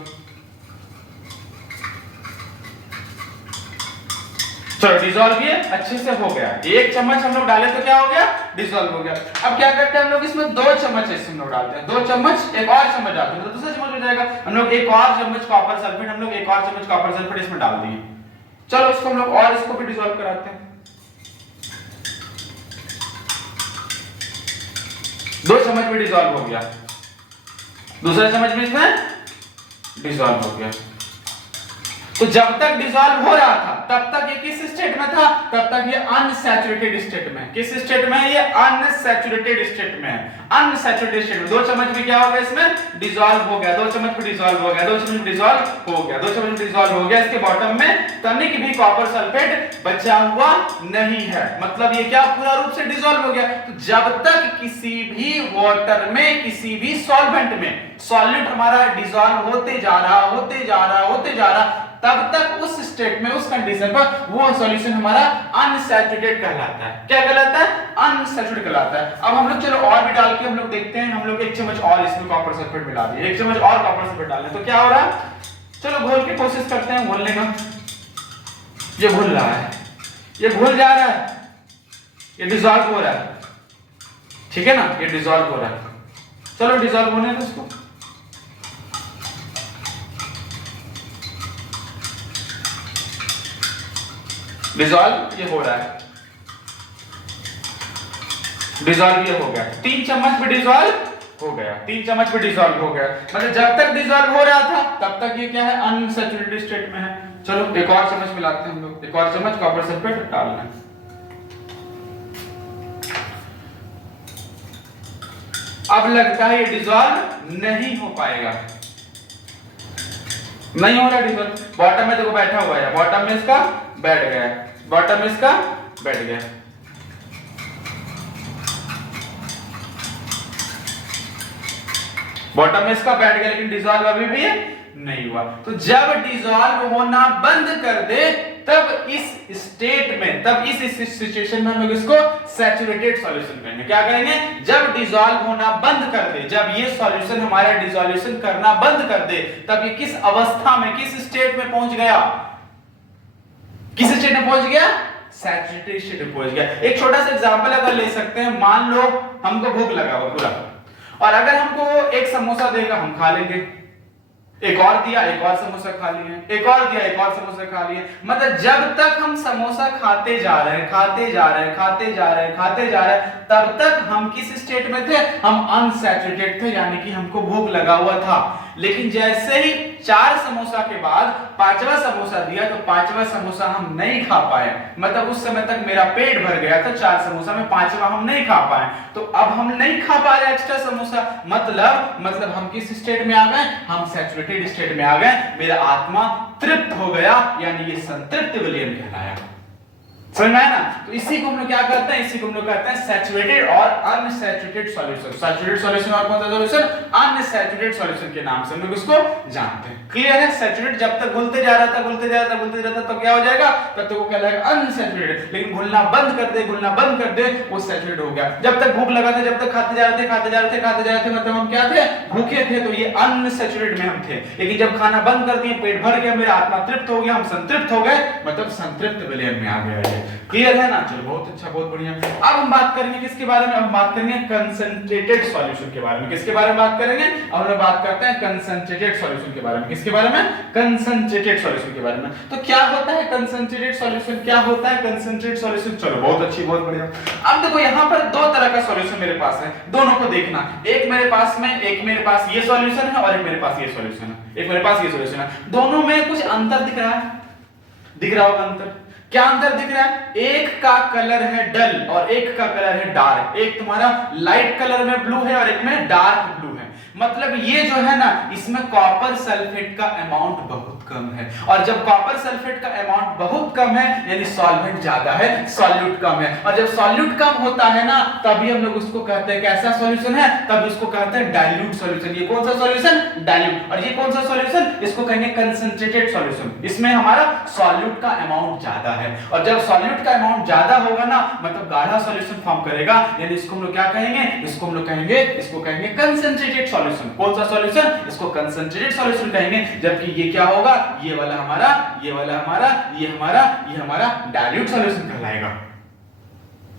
चलो डिसॉल्व ये अच्छे से हो गया, एक चम्मच हम लोग डाले तो क्या हो गया, डिसॉल्व हो गया। अब क्या करते हैं हम लोग, इसमें 2 चम्मच ऐसे हम लोग डालते हैं, 2 चम्मच, एक और चम्मच डालते हैं तो दूसरा चम्मच हो जाएगा। हम लोग एक और चम्मच कॉपर सल्फेट, हम लोग एक और चम्मच कॉपर सल्फेट इसमें डाल दिए। चलो इसको हम लोग और इसको भी डिसॉल्व कराते हैं। 2 चम्मच में डिसॉल्व हो गया, दूसरा चम्मच में इसमें डिसॉल्व हो गया। तो जब तक डिसॉल्व हो रहा था तब तक ये किस स्टेट में था, तब तक ये अनसैचुरेटेड स्टेट में। किस स्टेट में है ये, अनसैचुरेटेड स्टेट में है, अनसैचुरेटेड स्टेट में। 2 चम्मच में क्या हो गया, इसमें डिसॉल्व हो गया, 2 चम्मच में डिसॉल्व हो गया, 2 चम्मच में डिसॉल्व हो गया, 2 चम्मच में डिसॉल्व हो गया। इसके बॉटम में तनिक भी कॉपर सल्फेट बचा हुआ नहीं है, मतलब ये क्या पूरा रूप से डिसॉल्व हो गया। तो जब तक किसी भी वाटर में, किसी भी सॉल्वेंट में सॉल्यूट हमारा डिसॉल्व होते जा रहा, होते जा रहा, होते जा रहा, तब तक उस स्टेट में, उस कंडीशन पर वो सॉल्यूशन हमारा अनसैचुरेटेड कहलाता है। क्या कहलाता है, अनसैचुरेटेड कहलाता है। अब हम लोग चलो और भी डाल के हम लोग देखते हैं, हम लोग 1 चम्मच और इसमें कॉपर सल्फेट मिला दिए, 1 चम्मच और कॉपर सल्फेट डाल दें तो क्या हो रहा है। चलो घोल के कोशिश करते हैं घोलने का। ये घुल रहा है, ये घुल जा रहा है, ये डिसॉल्व हो रहा है, ठीक है ना, ये डिसॉल्व हो रहा है। चलो डिसॉल्व होने दो इसको। डिसॉल्व ये हो रहा है, डिसॉल्व ये हो गया, 3 चम्मच भी डिसॉल्व हो गया, 3 चम्मच भी डिसॉल्व हो गया। मतलब जब तक डिसॉल्व हो रहा था तब तक ये क्या है, अनसैचुरेटेड स्टेट में है। चलो एक और चम्मच मिलाते हैं हम लोग, एक और चम्मच कॉपर सल्फेट डालना है। अब लगता है ये डिसॉल्व नहीं हो पाएगा, नहीं हो रहा डिसॉल्व। बॉटम में देखो बैठा हुआ है, बॉटम में इसका बैठ गया, बॉटम में इसका बैठ गया। बॉटम में इसका बैठ गया, लेकिन डिसॉल्व अभी भी नहीं हुआ। तो जब डिसॉल्व होना बंद कर दे तब इस स्टेट में, तब इस सिचुएशन में हम लोग इसको सैचुरेटेड सॉल्यूशन कहेंगे। क्या करेंगे, जब डिसॉल्व होना बंद कर दे, जब ये सॉल्यूशन हमारा डिसॉल्यूशन करना बंद कर दे, तब ये किस अवस्था में, किस स्टेट में पहुंच गया, किस स्टेट में पहुंच गया, सैचुरेटेड स्टेट में पहुंच गया। एक छोटा सा एग्जांपल अगर ले सकते हैं, मान लो हमको भूख लगा हुआ पूरा, और अगर हमको एक समोसा देगा हम खा लेंगे, एक और दिया एक और समोसा खा लिए, एक और दिया एक और समोसा खा लिए। मतलब जब तक हम समोसा खाते जा रहे हैं, खाते जा रहे हैं, खाते जा रहे हैं, खाते जा रहे हैं, तब तक हम किस स्टेट में थे, हम अनसैचुरेटेड थे, यानी कि हमको भूख लगा हुआ था। लेकिन जैसे ही 4 समोसा के बाद 5वां समोसा दिया तो 5वां समोसा हम नहीं खा पाए, मतलब उस समय तक मेरा पेट भर गया था 4 समोसा में, 5वां हम नहीं खा पाए। तो अब हम नहीं खा पा रहे एक्स्ट्रा समोसा, मतलब हम किस स्टेट में आ गए, हम सैचुरेटेड स्टेट में आ गए। मेरा आत्मा तृप्त हो गया, यानी ये संतृप्त विलियन कहलाया, समझ में आया ना? तो इसी को हम लोग क्या करते हैं, इसी को हम लोग कहते हैं सैचुरेटेड और अनसैचुरेटेड सॉल्यूशन। सैचुरेटेड सॉल्यूशन और कौन सा सॉल्यूशन? अनसैचुरेटेड सॉल्यूशन के नाम से हम लोग इसको जानते हैं। क्लियर है? सैचुरेटेड जब तक घुलते जा रहा था तो क्या हो जाएगा? तब तक वो कहलाएगा अनसैचुरेटेड। लेकिन घुलना बंद कर दे वो सैचुरेटेड हो गया। जब तक भूख लगा था, जब तक खाते जा रहे थे मतलब हम क्या थे? भूखे थे, तो ये अनसैचुरेटेड में हम थे। लेकिन जब खाना बंद कर दिए, पेट भर गया, मेरा आत्मा तृप्त हो गया, हम संतृप्त हो गए, मतलब संतृप्त विलयन में आ गया। क्लियर है ना? चलो बहुत अच्छा, बहुत बढ़िया। अब हम बात करेंगे किसके बारे में? अब बात करेंगे कंसंट्रेटेड सॉल्यूशन के बारे में। किसके बारे में बात करेंगे? अब हम लोग बात करते हैं कंसंट्रेटेड सॉल्यूशन के बारे में। किसके बारे में? कंसंट्रेटेड सॉल्यूशन के बारे में। तो क्या होता है कंसंट्रेटेड सॉल्यूशन? क्या होता है कंसंट्रेटेड सॉल्यूशन? चलो बहुत अच्छी, बहुत बढ़िया। अब देखो यहाँ पर दो तरह का सॉल्यूशन मेरे पास है, दोनों को देखना। एक मेरे पास ये सॉल्यूशन है और एक मेरे पास ये सॉल्यूशन है। एक मेरे पास ये सॉल्यूशन है। दोनों में कुछ अंतर दिख रहा है? दिख रहा होगा अंतर। क्या अंतर दिख रहा है? एक का कलर है डल और एक का कलर है डार्क। एक तुम्हारा लाइट कलर में ब्लू है और एक में डार्क ब्लू है। मतलब ये जो है ना, इसमें कॉपर सल्फेट का अमाउंट बहुत कम है। और जब कॉपर सल्फेट का अमाउंट बहुत कम है, यानी सॉल्वेंट ज्यादा है, सॉल्यूट कम है। और जब सॉल्यूट कम होता है ना, तभी हम लोग उसको कहते हैं कैसा सॉल्यूशन है? तब उसको कहते हैं डाइल्यूट सॉल्यूशन। ये कौन सा सॉल्यूशन? डाइल्यूट। और ये कौन सा सॉल्यूशन? इसको कहेंगे कंसंट्रेटेड सॉल्यूशन। इसमें हमारा सॉल्यूट का अमाउंट ज्यादा है। और जब सॉल्यूट का अमाउंट ज्यादा होगा ना, मतलब गाढ़ा सॉल्यूशन फॉर्म करेगा, यानी इसको हम लोग क्या कहेंगे? इसको हम लोग कहेंगे कंसंट्रेटेड सॉल्यूशन। कौन सा सॉल्यूशन? इसको कंसंट्रेटेड सॉल्यूशन कहेंगे। जबकि ये क्या होगा? ये वाला हमारा डाइल्यूट सॉल्यूशन कहलाएगा।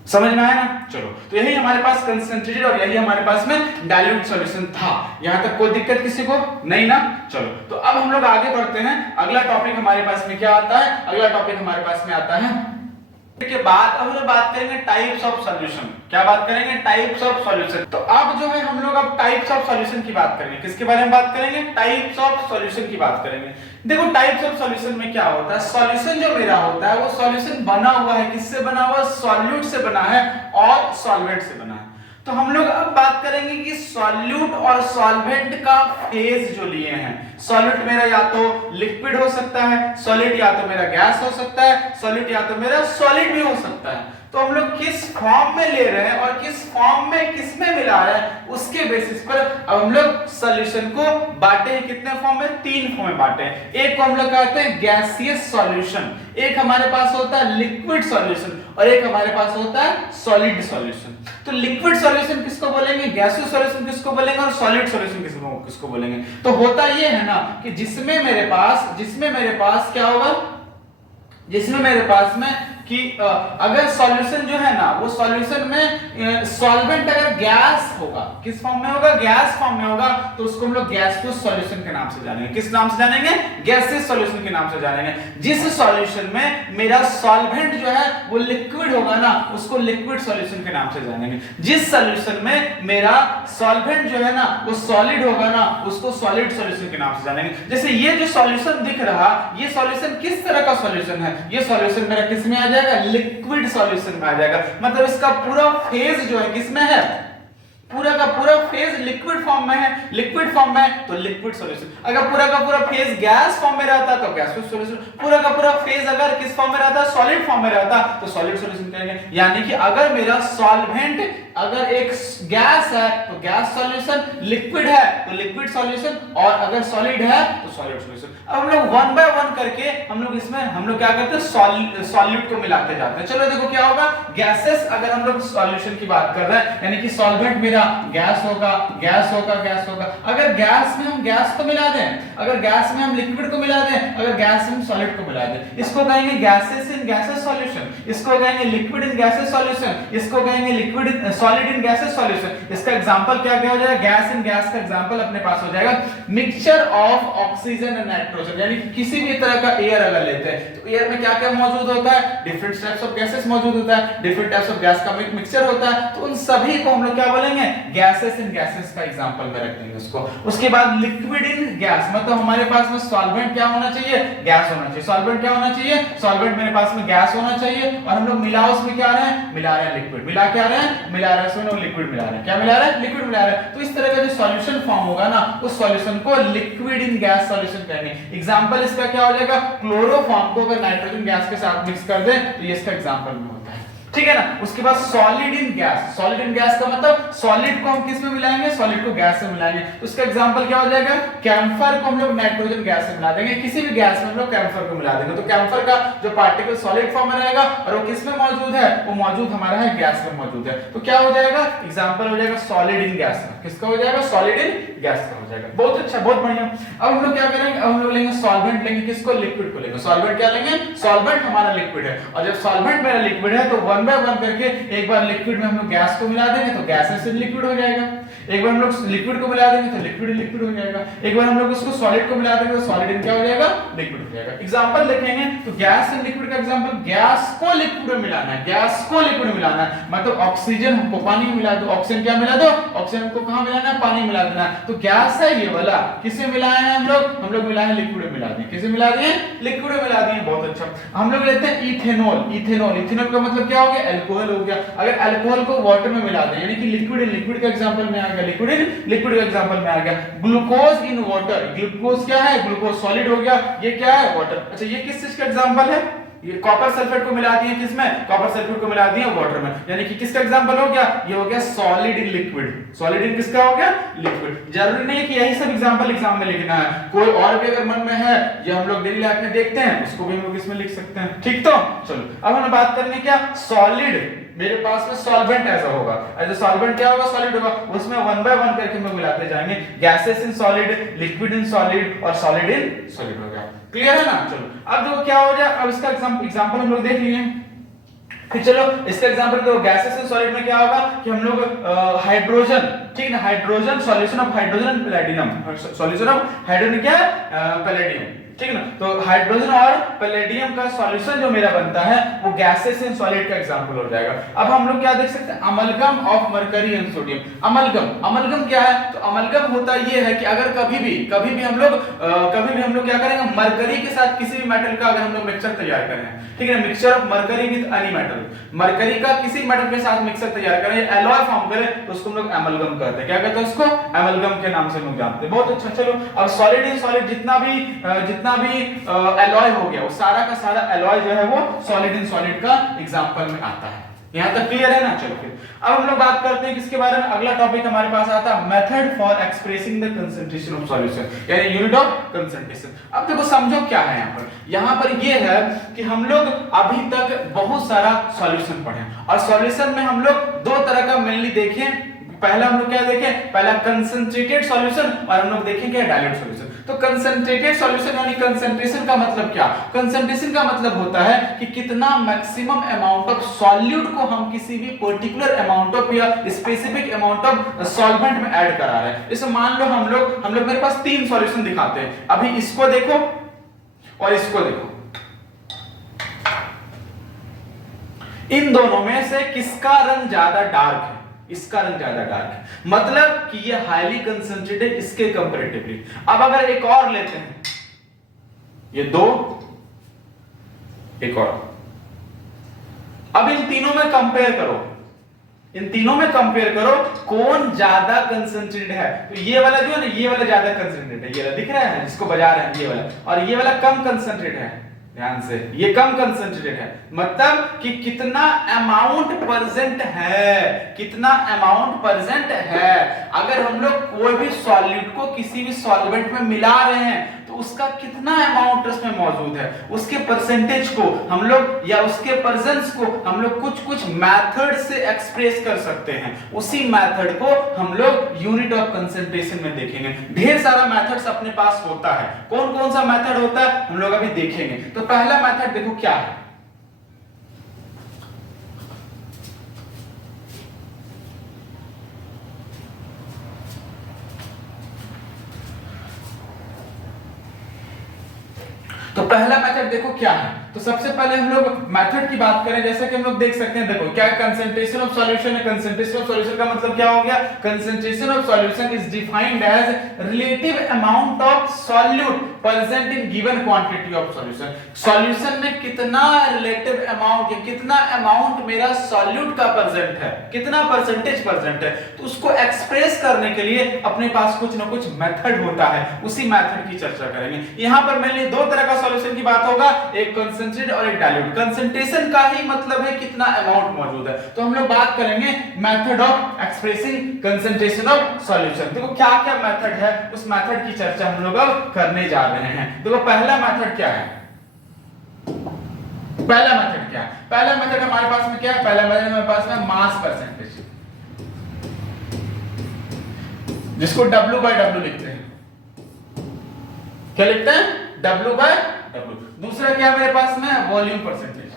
समझ में आया ना? चलो, तो यही हमारे पास कंसंट्रेटेड और यही हमारे पास में डाइल्यूट सॉल्यूशन था। यहां तक कोई दिक्कत किसी को नहीं ना? चलो, तो अब हम लोग आगे बढ़ते हैं। अगला टॉपिक हमारे पास में क्या आता है? अगला टॉपिक हमारे पास में आता है के बाद अब हम लोग बात करेंगे टाइप्स ऑफ सॉल्यूशन। क्या बात करेंगे? Types of solution. तो अब जो है हम लोग अब टाइप्स ऑफ सॉल्यूशन की बात करेंगे। किसके बारे में बात करेंगे? टाइप्स ऑफ सॉल्यूशन की बात करेंगे। देखो टाइप्स ऑफ सॉल्यूशन में क्या होता है? सॉल्यूशन जो मेरा होता है वो सॉल्यूशन बना हुआ है, किससे बना हुआ? सॉल्यूट से बना है और सॉल्वेंट से बना है। तो हम लोग अब बात करेंगे कि सॉल्यूट और सॉल्वेंट का फेज जो लिए हैं। सॉल्यूट मेरा या तो लिक्विड हो सकता है, सॉलिड या तो मेरा गैस हो सकता है, सॉलिड या तो मेरा सॉलिड भी हो सकता है। तो हम लोग किस फॉर्म में ले रहे हैं और किस फॉर्म में किस में मिला रहे हैं, उसके बेसिस पर अब हम लोग सॉल्यूशन को बांटे हैं। कितने फॉर्म में? 3 फॉर्म में बांटे हैं। एक को हम लोग कहते हैं गैसियस सॉल्यूशन, एक हमारे पास होता है लिक्विड सॉल्यूशन और एक हमारे पास होता है सॉलिड सॉल्यूशन। तो लिक्विड सॉल्यूशन किसको बोलेंगे? गैसियस सॉल्यूशन किसको बोलेंगे? और सॉलिड सॉल्यूशन किसको बोलेंगे? तो होता ये है ना कि जिसमें मेरे पास क्या होगा? जिसमें मेरे पास में कि अगर सॉल्यूशन जो है ना, वो सॉल्यूशन में सॉल्वेंट अगर गैस होगा, किस फॉर्म में होगा? गैस फॉर्म में होगा, तो उसको हम लोग गैसियस सॉल्यूशन के नाम से जानेंगे। किस नाम से जानेंगे? गैसियस सॉल्यूशन के नाम से जानेंगे। जिस सॉल्यूशन में मेरा सॉल्वेंट जो है वो लिक्विड होगा ना, उसको लिक्विड सॉल्यूशन के नाम से जानेंगे। जिस सॉल्यूशन में मेरा सॉल्वेंट जो है ना वो सॉलिड होगा ना, उसको सॉलिड सॉल्यूशन के नाम से जानेंगे। जैसे ये जो सॉल्यूशन दिख रहा, ये सॉल्यूशन किस तरह का सॉल्यूशन है? ये सॉल्यूशन मेरा किस में आ जाएगा? लिक्विड सॉल्यूशन में आ जाएगा। मतलब इसका पूरा फेज जो है किसमें है? पूरा का पूरा फेज लिक्विड फॉर्म में है। लिक्विड फॉर्म में तो लिक्विड सॉल्यूशन। अगर पूरा का पूरा फेज गैस फॉर्म में रहता तो गैसियस सॉल्यूशन। पूरा का पूरा फेज अगर किस फॉर्म में रहता? सॉलिड फॉर्म में रहता तो सॉलिड सॉल्यूशन कहेंगे। यानी कि अगर मेरा सॉल्वेंट अगर एक गैस है तो गैस सॉल्यूशन, लिक्विड है तो लिक्विड सॉल्यूशन, और अगर सॉलिड है तो सॉलिड सॉल्यूशन। अब हम लोग 1 बाय 1 करके हम लोग इसमें हम लोग क्या करते हैं? सॉल्यूट को मिलाते जाते हैं। चलो देखो क्या होगा? गैसेस अगर हम लोग सॉल्यूशन की बात कर रहे हैं, यानी कि सॉल्वेंट मेरा गैस होगा। अगर गैस में हम गैस को मिला दें, अगर गैस में हम लिक्विड को मिला दें, अगर गैस में हम सॉलिड को मिला दें, इसको कहेंगे गैसेस इन गैसेस सॉल्यूशन, इसको कहेंगे लिक्विड इन गैसेस सॉल्यूशन, इसको कहेंगे liquid solid in gases solution. इसका एग्जांपल क्या क्या हो जाएगा? गैस इन गैस का एग्जांपल अपने पास हो जाएगा mixture of oxygen and nitrogen. यानी किसी भी तरह का एयर अगर लेते हैं तो एयर में क्या क्या मौजूद होता है? डिफरेंट टाइप्स ऑफ गैसेस मौजूद होता है, डिफरेंट टाइप्स ऑफ गैस का मिक्सचर होता है। तो उन सभी को हम लोग क्या बोलेंगे? गैसेस इन गैसेस का एग्जांपल में रख देंगे उसको। उसके बाद लिक्विड इन गैस, मतलब हमारे पास में सॉल्वेंट क्या होना चाहिए, गैस होना चाहिए। सॉल्वेंट क्या होना चाहिए, सॉल्वेंट मेरे पास में गैस होना चाहिए, और हम लोग मिला उसमें क्या रहे हैं, मिला रहे हैं लिक्विड। मिला क्या रहे हैं, मिला रहे हैं उसमें लिक्विड मिला रहे हैं। क्या मिला रहे हैं, लिक्विड मिला रहे हैं। तो इस तरह का जो सॉल्यूशन फॉर्म होगा ना, उस सॉल्यूशन को लिक्विड इन गैस सॉल्यूशन कहेंगे। एग्जांपल इसका क्या हो जाएगा, क्लोरोफॉर्म को अगर नाइट्रोजन गैस के साथ मिक्स कर दें तो ये इसका एग्जांपल में होता है, ठीक है ना। उसके बाद solid in gas, solid in gas का मतलब सॉलिड को हम किस में मिलाएंगे, सॉलिड को गैस में मिलाएंगे। उसका एग्जांपल क्या हो जाएगा, कैम्फर को हम लोग नाइट्रोजन गैस में मिला देंगे, किसी भी गैस में हम लोग कैम्फर को मिला देंगे, तो कैम्फर का जो पार्टिकल सॉलिड फॉर्म में रहेगा और वो किस में मौजूद है, वो मौजूद हमारा है गैस में मौजूद है। तो क्या हो जाएगा, एग्जांपल हो जाएगा सॉलिड इन गैस का। किसका हो जाएगा, सॉलिड इन गैस का हो जाएगा। बहुत अच्छा, बहुत बढ़िया। अब हम लोग क्या करेंगे, अब हम लोग लेंगे सॉल्वेंट, लेंगे किसको, लिक्विड को लेंगे। सॉल्वेंट क्या लेंगे, सॉल्वेंट हमारा लिक्विड है, और जब सॉल्वेंट मेरा लिक्विड है तो वन बाय वन करके एक बार लिक्विड में हम लोग गैस को मिला देंगे तो गैस से लिक्विड हो जाएगा। एक बार हम लोग लिक्विड को मिला देंगे तो लिक्विड लिक्विड हो जाएगा। एक बार हम लोग उसको सॉलिड को मिला देंगे तो सॉलिड इन क्या हो जाएगा, लिक्विड हो जाएगा। एग्जांपल देखेंगे तो गैस एंड लिक्विड का एग्जांपल, गैस को लिक्विड में मिलाना है, गैस को लिक्विड में मिलाना है, मतलब ऑक्सीजन हमको पानी में मिला दो, ऑक्सीजन क्या मिला दो, ऑक्सीजन को कहां मिलाना है, पानी में मिला देना है। तो गैस है ये वाला, किसे मिलाए हैं हम लोग मिलाए हैं लिक्विड में मिला दिए। किसे मिला दिए, लिक्विड में मिला दिए। बहुत अच्छा। हम लोग लेते हैं इथेनॉल, इथेनॉल, इथेनॉल का मतलब क्या हो गया, अल्कोहल हो गया। अगर अल्कोहल को वाटर में मिला दें, यानी कि लिक्विड इन लिक्विड का एग्जांपल में आ गया, लिक्विड इन लिक्विड का एग्जांपल में आ गया। ग्लूकोज इन वाटर, ग्लूकोज क्या है, ग्लूकोज सॉलिड हो गया, ये क्या है, वाटर। अच्छा, ये किस चीज का एग्जांपल है, ये कॉपर सल्फेट को मिला दिए, किसमें, कॉपर सल्फेट को मिला दिए वाटर में, यानी कि किसका एग्जांपल हो गया, ये हो गया solid in liquid. Solid in किसका हो गया, लिक्विड। जरूरी नहीं है कि यही सब एग्जांपल एग्जाम में लिखना है, कोई और भी अगर मन में है, ये हम लोग डेली लाइफ में देखते हैं, उसको भी हम लोग इसमें लिख सकते हैं। ठीक, तो चलो अब हम बात करेंगे क्या, सॉलिड मेरे पास में सॉल्वेंट ऐसा होगा, ऐसे सॉल्वेंट क्या होगा, सॉलिड होगा, उसमें वन बाय वन करके हम लोग मिलाते जाएंगे, gases in solid, liquid in solid और सॉलिड इन सॉलिड हो गया। क्लियर है ना। चलो अब देखो क्या हो जाए, अब इसका एग्जांपल हम लोग देख लिए। फिर चलो इसका एग्जांपल देखो, गैसेस इन सॉलिड में क्या होगा कि हम लोग हाइड्रोजन, ठीक है ना, hydrogen, solution of hydrogen and palladium, solution of hydrogen क्या है, पैलेडियम, ठीक है ना। तो हाइड्रोजन और पैलेडियम का सॉल्यूशन जो मेरा बनता है वो गैसेस इन सॉलिड का एग्जांपल हो जाएगा। अब हम लोग क्या देख सकते हैं, amalgam of mercury and sodium. Amalgam, amalgam क्या है, तो अमलगम होता ये है कि अगर कभी भी हम लोग क्या करेंगे, मरकरी के साथ किसी भी मेटल का अगर हम लोग मिक्सचर तैयार करें, ठीक है ना, mixture of mercury with any metal, mercury का किसी मेटल के साथ मिक्सचर तैयार करें, एलॉय फॉर्म करें, तो उसको हम लोग एमलगम कहते हैं। क्या कहते हैं उसको, एमलगम के नाम से लोग जानते हैं। बहुत अच्छा। चलो अब सॉलिड इन सॉलिड जितना भी एलॉय हो गया, वो सारा का सारा एलॉय जो है वो सॉलिड इन सॉलिड का एग्जांपल में आता है। यहां तक क्लियर है ना। चलो फिर अब हम लोग बात करते हैं किसके बारे में, अगला टॉपिक हमारे पास आता है method for expressing the concentration of solution, यानी यूनिट ऑफ कंसंट्रेशन। अब देखो समझो क्या है यहाँ पर ये है कि हम लोग अभी तक बहुत सारा सॉल्यूशन पढ़े, और सॉल्यूशन में हम लोग दो तरह का मेनली देखें। पहला हम लोग क्या देखें, पहला कंसंट्रेटेड सॉल्यूशन, और हम लोग देखेंगे डाइल्यूट सॉल्यूशन। तो कंसंट्रेटेड सॉल्यूशन यानी कंसंट्रेशन का मतलब क्या, कंसंट्रेशन का मतलब होता है कि कितना मैक्सिमम अमाउंट ऑफ सॉल्यूट को हम किसी भी पर्टिकुलर अमाउंट ऑफ या स्पेसिफिक अमाउंट ऑफ सॉल्वेंट में ऐड करा रहे हैं। जैसे मान लो हम लोग मेरे पास 3 सॉल्यूशन दिखाते हैं, अभी इसको देखो और इसको देखो, इन दोनों में से किसका रंग ज्यादा डार्क है, इसका रंग ज्यादा डार्क है, मतलब कि ये हाईली कंसंट्रेटेड इसके कंपैरेटिवली। अब अगर एक और लेते हैं, ये 2, एक और, अब इन तीनों में कंपेयर करो, इन तीनों में कंपेयर करो कौन ज्यादा कंसंट्रेटेड है। तो ये वाला जो है ना, ये वाला ज्यादा कंसंट्रेटेड है, ये वाला दिख रहा है जिसको बजा रहे हैं ये वाला, और ये वाला कम कंसंट्रेटेड है। ध्यान से, ये कम कंसंट्रेटेड है, मतलब कि कितना अमाउंट प्रेजेंट है, कितना अमाउंट प्रेजेंट है। अगर हम लोग कोई भी सॉल्यूट को किसी भी सॉल्वेंट में मिला रहे हैं तो उसका कितना अमाउंट उसमें मौजूद है, उसके परसेंटेज को हम लोग या उसके प्रेजेंस को हम लोग कुछ मेथड से एक्सप्रेस कर सकते हैं। उसी मेथड को हम लोग यूनिट ऑफ कंसंट्रेशन में देखेंगे। ढेर सारा मेथड्स अपने पास होता है, कौन कौन सा मेथड होता है हम लोग अभी देखेंगे। तो पहला मेथड देखो क्या है, तो पहला मेथड देखो क्या है, तो सबसे पहले हम लोग मेथड की बात करें, जैसा कि हम लोग देख सकते हैं, देखो क्या कंसंट्रेशन ऑफ सॉल्यूशन है। कंसंट्रेशन ऑफ सॉल्यूशन का मतलब क्या हो गया? Concentration of solution is defined as relative amount of solute present in given quantity of solution. Solution में कितना रिलेटिव अमाउंट या कितना अमाउंट मेरा सॉल्यूट का प्रेजेंट है, कितना परसेंटेज प्रेजेंट है, तो उसको एक्सप्रेस करने के लिए अपने पास कुछ ना कुछ मेथड होता है, उसी मेथड की चर्चा करेंगे। यहां पर मेनली दो तरह का सॉल्यूशन की बात होगा, एक कंसंट्रेट और एक डाइल्यूट। कंसंट्रेशन का ही मतलब है कितना अमाउंट मौजूद है, तो हम लोग बात करेंगे method of expressing concentration of solution. देखो क्या क्या मेथड है, उस मेथड की चर्चा हम लोग अब करने जा रहे हैं। देखो पहला मेथड क्या है, पहला मेथड क्या है? पहला मेथड हमारे पास में क्या है? पहला मेथड हमारे पास में मास परसेंटेज, जिसको W by W लिखते हैं। क्या लिखते हैं? W by W। दूसरा क्या मेरे पास में? वॉल्यूम परसेंटेज,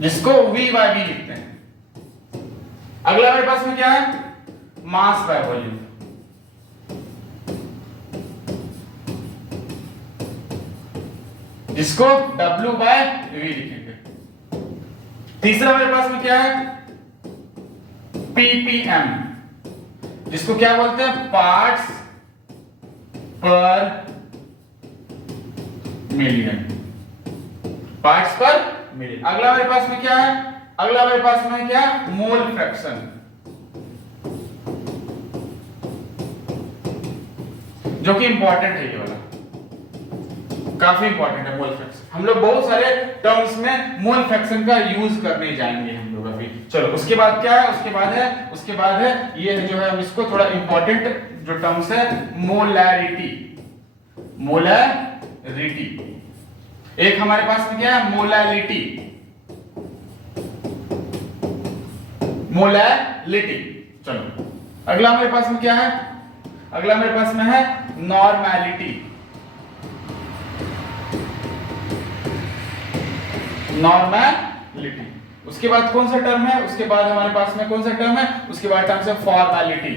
जिसको V by V लिखते हैं। अगला मेरे पास में क्या है? मास बाय वॉल्यूम, जिसको W by V लिखेंगे। तीसरा मेरे पास में क्या है? ppm, जिसको क्या बोलते हैं? Parts per million, parts per million. अगला मेरे पास में क्या है? अगला मेरे पास में क्या? मोल फ्रैक्शन, जो कि इंपॉर्टेंट है, ये वाला काफी इंपॉर्टेंट है, मोल फ्रैक्शन। हम लोग बहुत सारे टर्म्स में मोल फ्रैक्शन का यूज करने जाएंगे हम लोग अभी। चलो उसके बाद क्या है? उसके बाद है ये जो है, हम इसको थोड़ा इंपॉर्टेंट जो टर्म्स है, मोलैरिटी। मोलैरिटी एक हमारे पास में क्या है? Molality, molality. चलो अगला मेरे पास में क्या है? अगला मेरे पास में है नॉर्मैलिटी, नॉर्मैलिटी। उसके बाद कौन सा टर्म है? उसके बाद हमारे पास में कौन सा टर्म है? उसके बाद टर्म है फॉर्मेलिटी,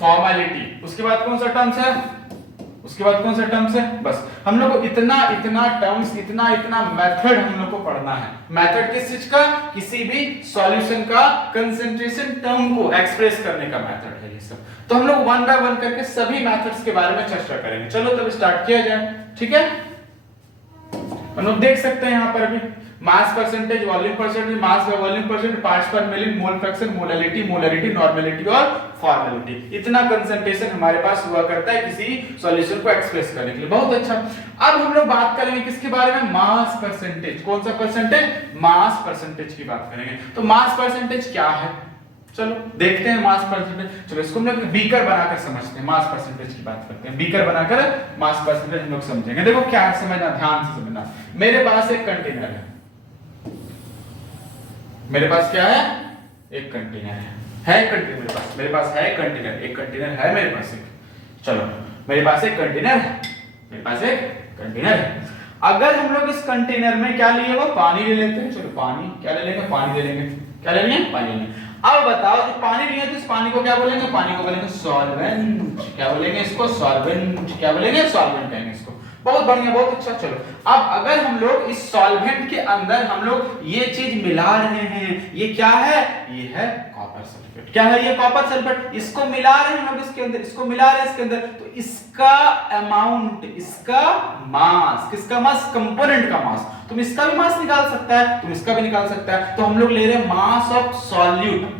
फॉर्मेलिटी। उसके बाद कौन सा टर्म्स है? उसके बाद कौन सा टर्म्स है? बस हम लोग को इतना टर्म्स, इतना मेथड हम लोग को पढ़ना है। मेथड किस चीज का? किसी भी सॉल्यूशन का कंसंट्रेशन टर्म को एक्सप्रेस करने का मेथड है ये सब। तो हम लोग वन बाय वन करके सभी मेथड्स के बारे में चर्चा करेंगे। चलो तब स्टार्ट किया जाए, ठीक है? हम लोग देख सकते हैं यहाँ पर भी mass percentage, volume percentage, mass by volume percentage, parts per million, mole fraction, molality, molarity, normality और फॉर्मेलिटी। इतना कंसंट्रेशन हमारे पास हुआ करता है किसी सॉल्यूशन को एक्सप्रेस करने के लिए। बहुत अच्छा। अब हम लोग बात करेंगे किसके बारे में? Mass percentage. कौन सा परसेंटेज? मास परसेंटेज की बात करेंगे। तो मास परसेंटेज क्या है? चलो देखते हैं मास परसेंटेज। चलो इसको हम लोग बीकर बनाकर समझते हैं, मास परसेंटेज की बात करते हैं। बीकर बनाकर मास परसेंटेज हम लोग समझेंगे। देखो क्या है, समझना, ध्यान से समझना। मेरे पास एक कंटेनर है, मेरे पास क्या है? एक कंटेनर है कंटेनर मेरे पास है कंटेनर, एक कंटेनर है मेरे पास एक। चलो मेरे पास एक कंटेनर है, मेरे पास एक कंटेनर है। अगर हम लोग इस कंटेनर में क्या लिए? वो पानी ले लेते हैं। चलो पानी क्या ले लेंगे? पानी ले लेंगे। क्या ले लेंगे? पानी ले लेंगे। अब बताओ, जो पानी लिया तो इस पानी को क्या बोलेंगे? पानी को बोलेंगे सॉल्वेंट। क्या बोलेंगे इसको? सॉल्वेंट। क्या बोलेंगे? सॉल्वेंट कहेंगे इसको। बहुत बढ़िया, बहुत अच्छा। चलो अब अगर हम लोग इस सॉल्वेंट के अंदर हम लोग ये चीज मिला रहे हैं, ये क्या है? ये है कॉपर सल्फेट। क्या है ये? Copper sulphate. इसको मिला रहे हैं हम लोग इसके अंदर, इसको मिला रहे हैं इसके अंदर, तो इसका अमाउंट, इसका मास, किसका मास? कंपोनेंट का मास। तुम इसका भी मास निकाल सकता है, तुम इसका भी निकाल सकता है। तो हम लोग ले रहे हैं मास ऑफ सॉल्यूट,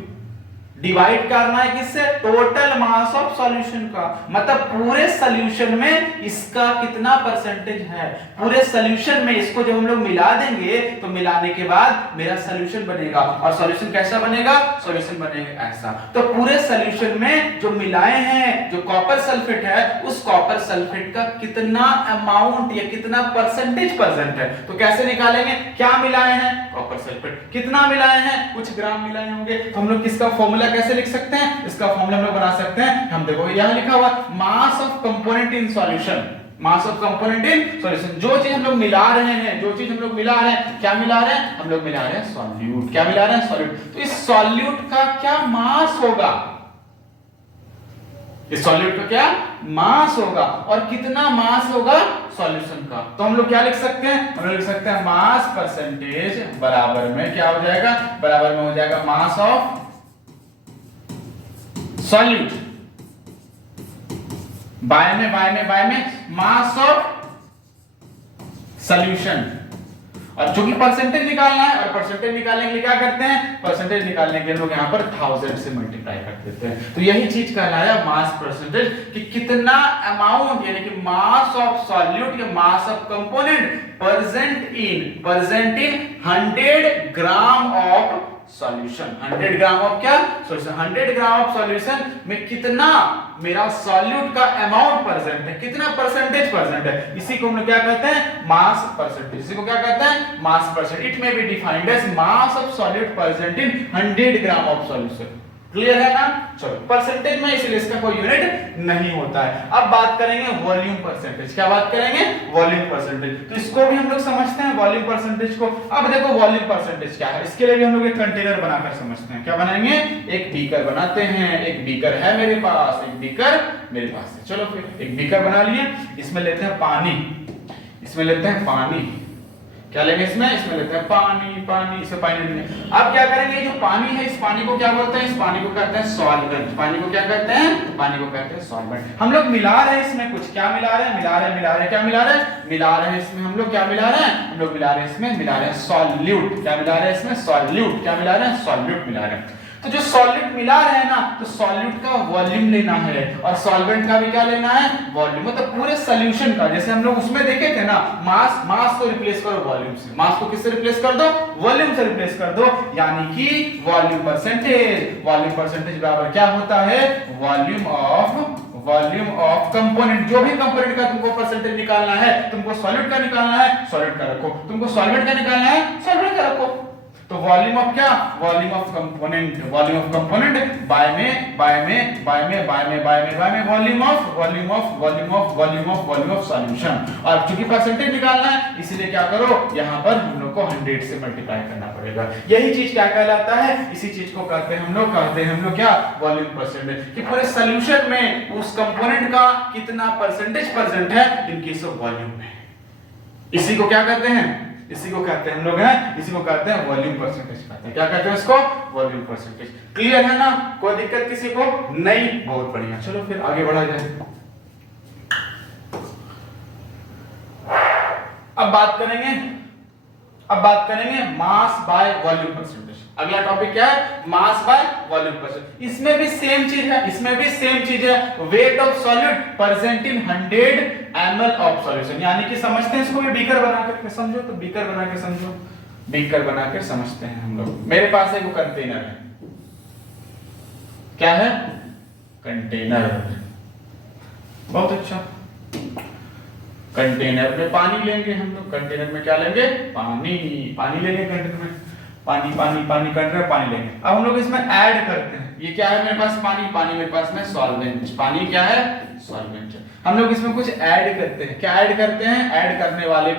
डिवाइड करना है किससे? टोटल मास ऑफ सॉल्यूशन का, मतलब पूरे सॉल्यूशन में इसका कितना परसेंटेज है। पूरे सॉल्यूशन में इसको जब हम लोग मिला देंगे तो मिलाने के बाद मेरा सॉल्यूशन बनेगा। और सॉल्यूशन कैसा बनेगा? सॉल्यूशन बनेगा ऐसा। तो पूरे सॉल्यूशन में जो मिलाए हैं, जो कॉपर सल्फेट है, उस कॉपर सल्फेट का कितना अमाउंट या कितना परसेंटेज प्रेजेंट है, तो कैसे निकालेंगे? क्या मिलाए हैं? Copper sulphate. कितना मिलाए हैं? कुछ ग्राम मिलाए होंगे। तो हम लोग किसका फॉर्मूला कैसे लिख सकते हैं? इसका फॉर्मूला हम लोग बना सकते हैं। हम देखो यहां लिखा हुआ mass of component in solution, mass of component in solution. जो चीज हम लोग मिला रहे हैं, जो चीज हम लोग मिला रहे हैं, क्या मिला रहे हैं? हम लोग मिला रहे हैं सॉल्यूट। क्या मिला रहे हैं? सॉल्यूट। तो इस सॉल्यूट का क्या मास होगा? इस सॉल्यूट का क्या मास होगा, और कितना मास होगा सॉल्यूशन का। तो हम लोग क्या लिख सकते हैं, हम लोग लिख सकते हैं मास परसेंटेज बराबर में क्या हो जाएगा, बराबर में हो जाएगा मास ऑफ सॉल्यूट बाय में मास ऑफ सॉल्यूशन। और चूंकि परसेंटेज निकालना है, और परसेंटेज निकालने के लिए क्या करते हैं, परसेंटेज निकालने के लिए लोग यहाँ पर 1000 से मल्टीप्लाई कर देते हैं। तो यही चीज कहलाया मास परसेंटेज, कि कितना अमाउंट यानी कि मास ऑफ सॉल्यूट या mass of component present in 100 gram of solution. 100 gram of क्या सॉल्यूशन, 100 ग्राम ऑफ सॉल्यूशन में कितना मेरा सॉल्यूट का अमाउंट प्रेजेंट है, कितना परसेंटेज प्रेजेंट है, इसी को हम लोग क्या कहते हैं मास परसेंटेज। इसी को क्या कहते हैं mass percentage. It may be defined as mass of solute present in 100 gram of solution. Clear है ना। चलो परसेंटेज में इसलिए इसका कोई यूनिट नहीं होता है। अब बात करेंगे वॉल्यूम परसेंटेज। क्या बात करेंगे, वॉल्यूम परसेंटेज। तो इसको भी हम लोग समझते हैं वॉल्यूम परसेंटेज को। अब देखो वॉल्यूम परसेंटेज क्या है, इसके लिए भी हम लोग एक कंटेनर बनाकर समझते हैं। क्या बनाएंगे, एक बीकर बनाते हैं। एक बीकर है मेरे पास, एक बीकर मेरे पास है। चलो फिर एक बीकर बना लिए, इसमें लेते हैं पानी, इसमें लेते हैं पानी। क्या लेंगे इसमें लेते हैं पानी, इसमें पानी लेंगे। अब क्या करेंगे, जो पानी है इस पानी को क्या बोलते हैं, इस पानी को कहते हैं सॉल्वेंट। पानी को क्या कहते हैं, पानी को कहते हैं सॉल्वेंट। हम लोग मिला रहे हैं इसमें कुछ, क्या मिला रहे हैं, क्या मिला रहे हैं इसमें हम लोग, क्या मिला रहे हैं, हम लोग मिला रहे हैं इसमें, मिला रहे हैं सॉल्यूट। क्या मिला रहे हैं इसमें, सॉल्यूट। क्या मिला रहे हैं, सॉल्यूट मिला रहे हैं। तो जो सॉल्यूट मिला रहे हैं ना, तो सॉल्यूट का वॉल्यूम लेना है, और सॉल्वेंट का भी क्या लेना है, वॉल्यूम। मतलब पूरे सॉल्यूशन का, जैसे हम लोग उसमें देखे थे ना, मास को रिप्लेस करो वॉल्यूम से। मास को किससे रिप्लेस कर दो, वॉल्यूम से रिप्लेस कर दो, यानी कि वॉल्यूम परसेंटेज। वॉल्यूम परसेंटेज बराबर क्या होता है, वॉल्यूम ऑफ कंपोनेंट। जो भी कंपोनेंट का तुमको परसेंटेज निकालना है, तुमको सॉल्यूट का निकालना है, सॉल्यूट का रखो, तुमको सॉल्वेंट का निकालना है, सॉल्वेंट का रखो। तो वॉल्यूम ऑफ क्या, वॉल्यूम ऑफ कंपोनेंट बाय में वॉल्यूम ऑफ सॉल्यूशन। और चूंकि परसेंटेज निकालना है, इसीलिए क्या करो, यहां पर हम लोग को 100 से मल्टीप्लाई करना पड़ेगा। यही चीज क्या कहलाता है, इसी चीज को कहते हैं हम लोग क्या, वॉल्यूम परसेंटेज। कि पूरे सॉल्यूशन में उस कंपोनेंट का कितना परसेंटेज प्रेजेंट है इन केस ऑफ वॉल्यूम में। इसी को क्या कहते हैं, इसी को कहते हैं हम लोग हैं, इसी को कहते हैं वॉल्यूम परसेंटेज कहते हैं। क्या कहते हैं इसको, वॉल्यूम परसेंटेज। क्लियर है ना, कोई दिक्कत किसी को नहीं, बहुत बढ़िया। चलो फिर आगे बढ़ा जाए। अब बात करेंगे मास बाय वॉल्यूम परसेंटेज। अगला टॉपिक क्या है, मास बाय वॉल्यूम परसेंटेज। इसमें भी सेम चीज है, weight of solute present in 100 ml of solution. यानी कि समझते हैं इसको भी बीकर बना कर समझो, तो बीकर बना के समझते हैं हम लोग। मेरे पास एक कंटेनर है, क्या है, कंटेनर। बहुत अच्छा, कंटेनर में पानी लेंगे हम लोग। कंटेनर में क्या लेंगे, पानी लेंगे। कंटेनर में पानी कंटेनर पानी लेंगे। अब हम लोग इसमें ऐड करते हैं, ये क्या है मेरे पास, पानी मेरे पास में सॉल्वेंट। पानी क्या है, सॉल्वेंट। हम लोग इसमें कुछ ऐड करते हैं। क्या ऐड करते हैं, ऐड करने वाले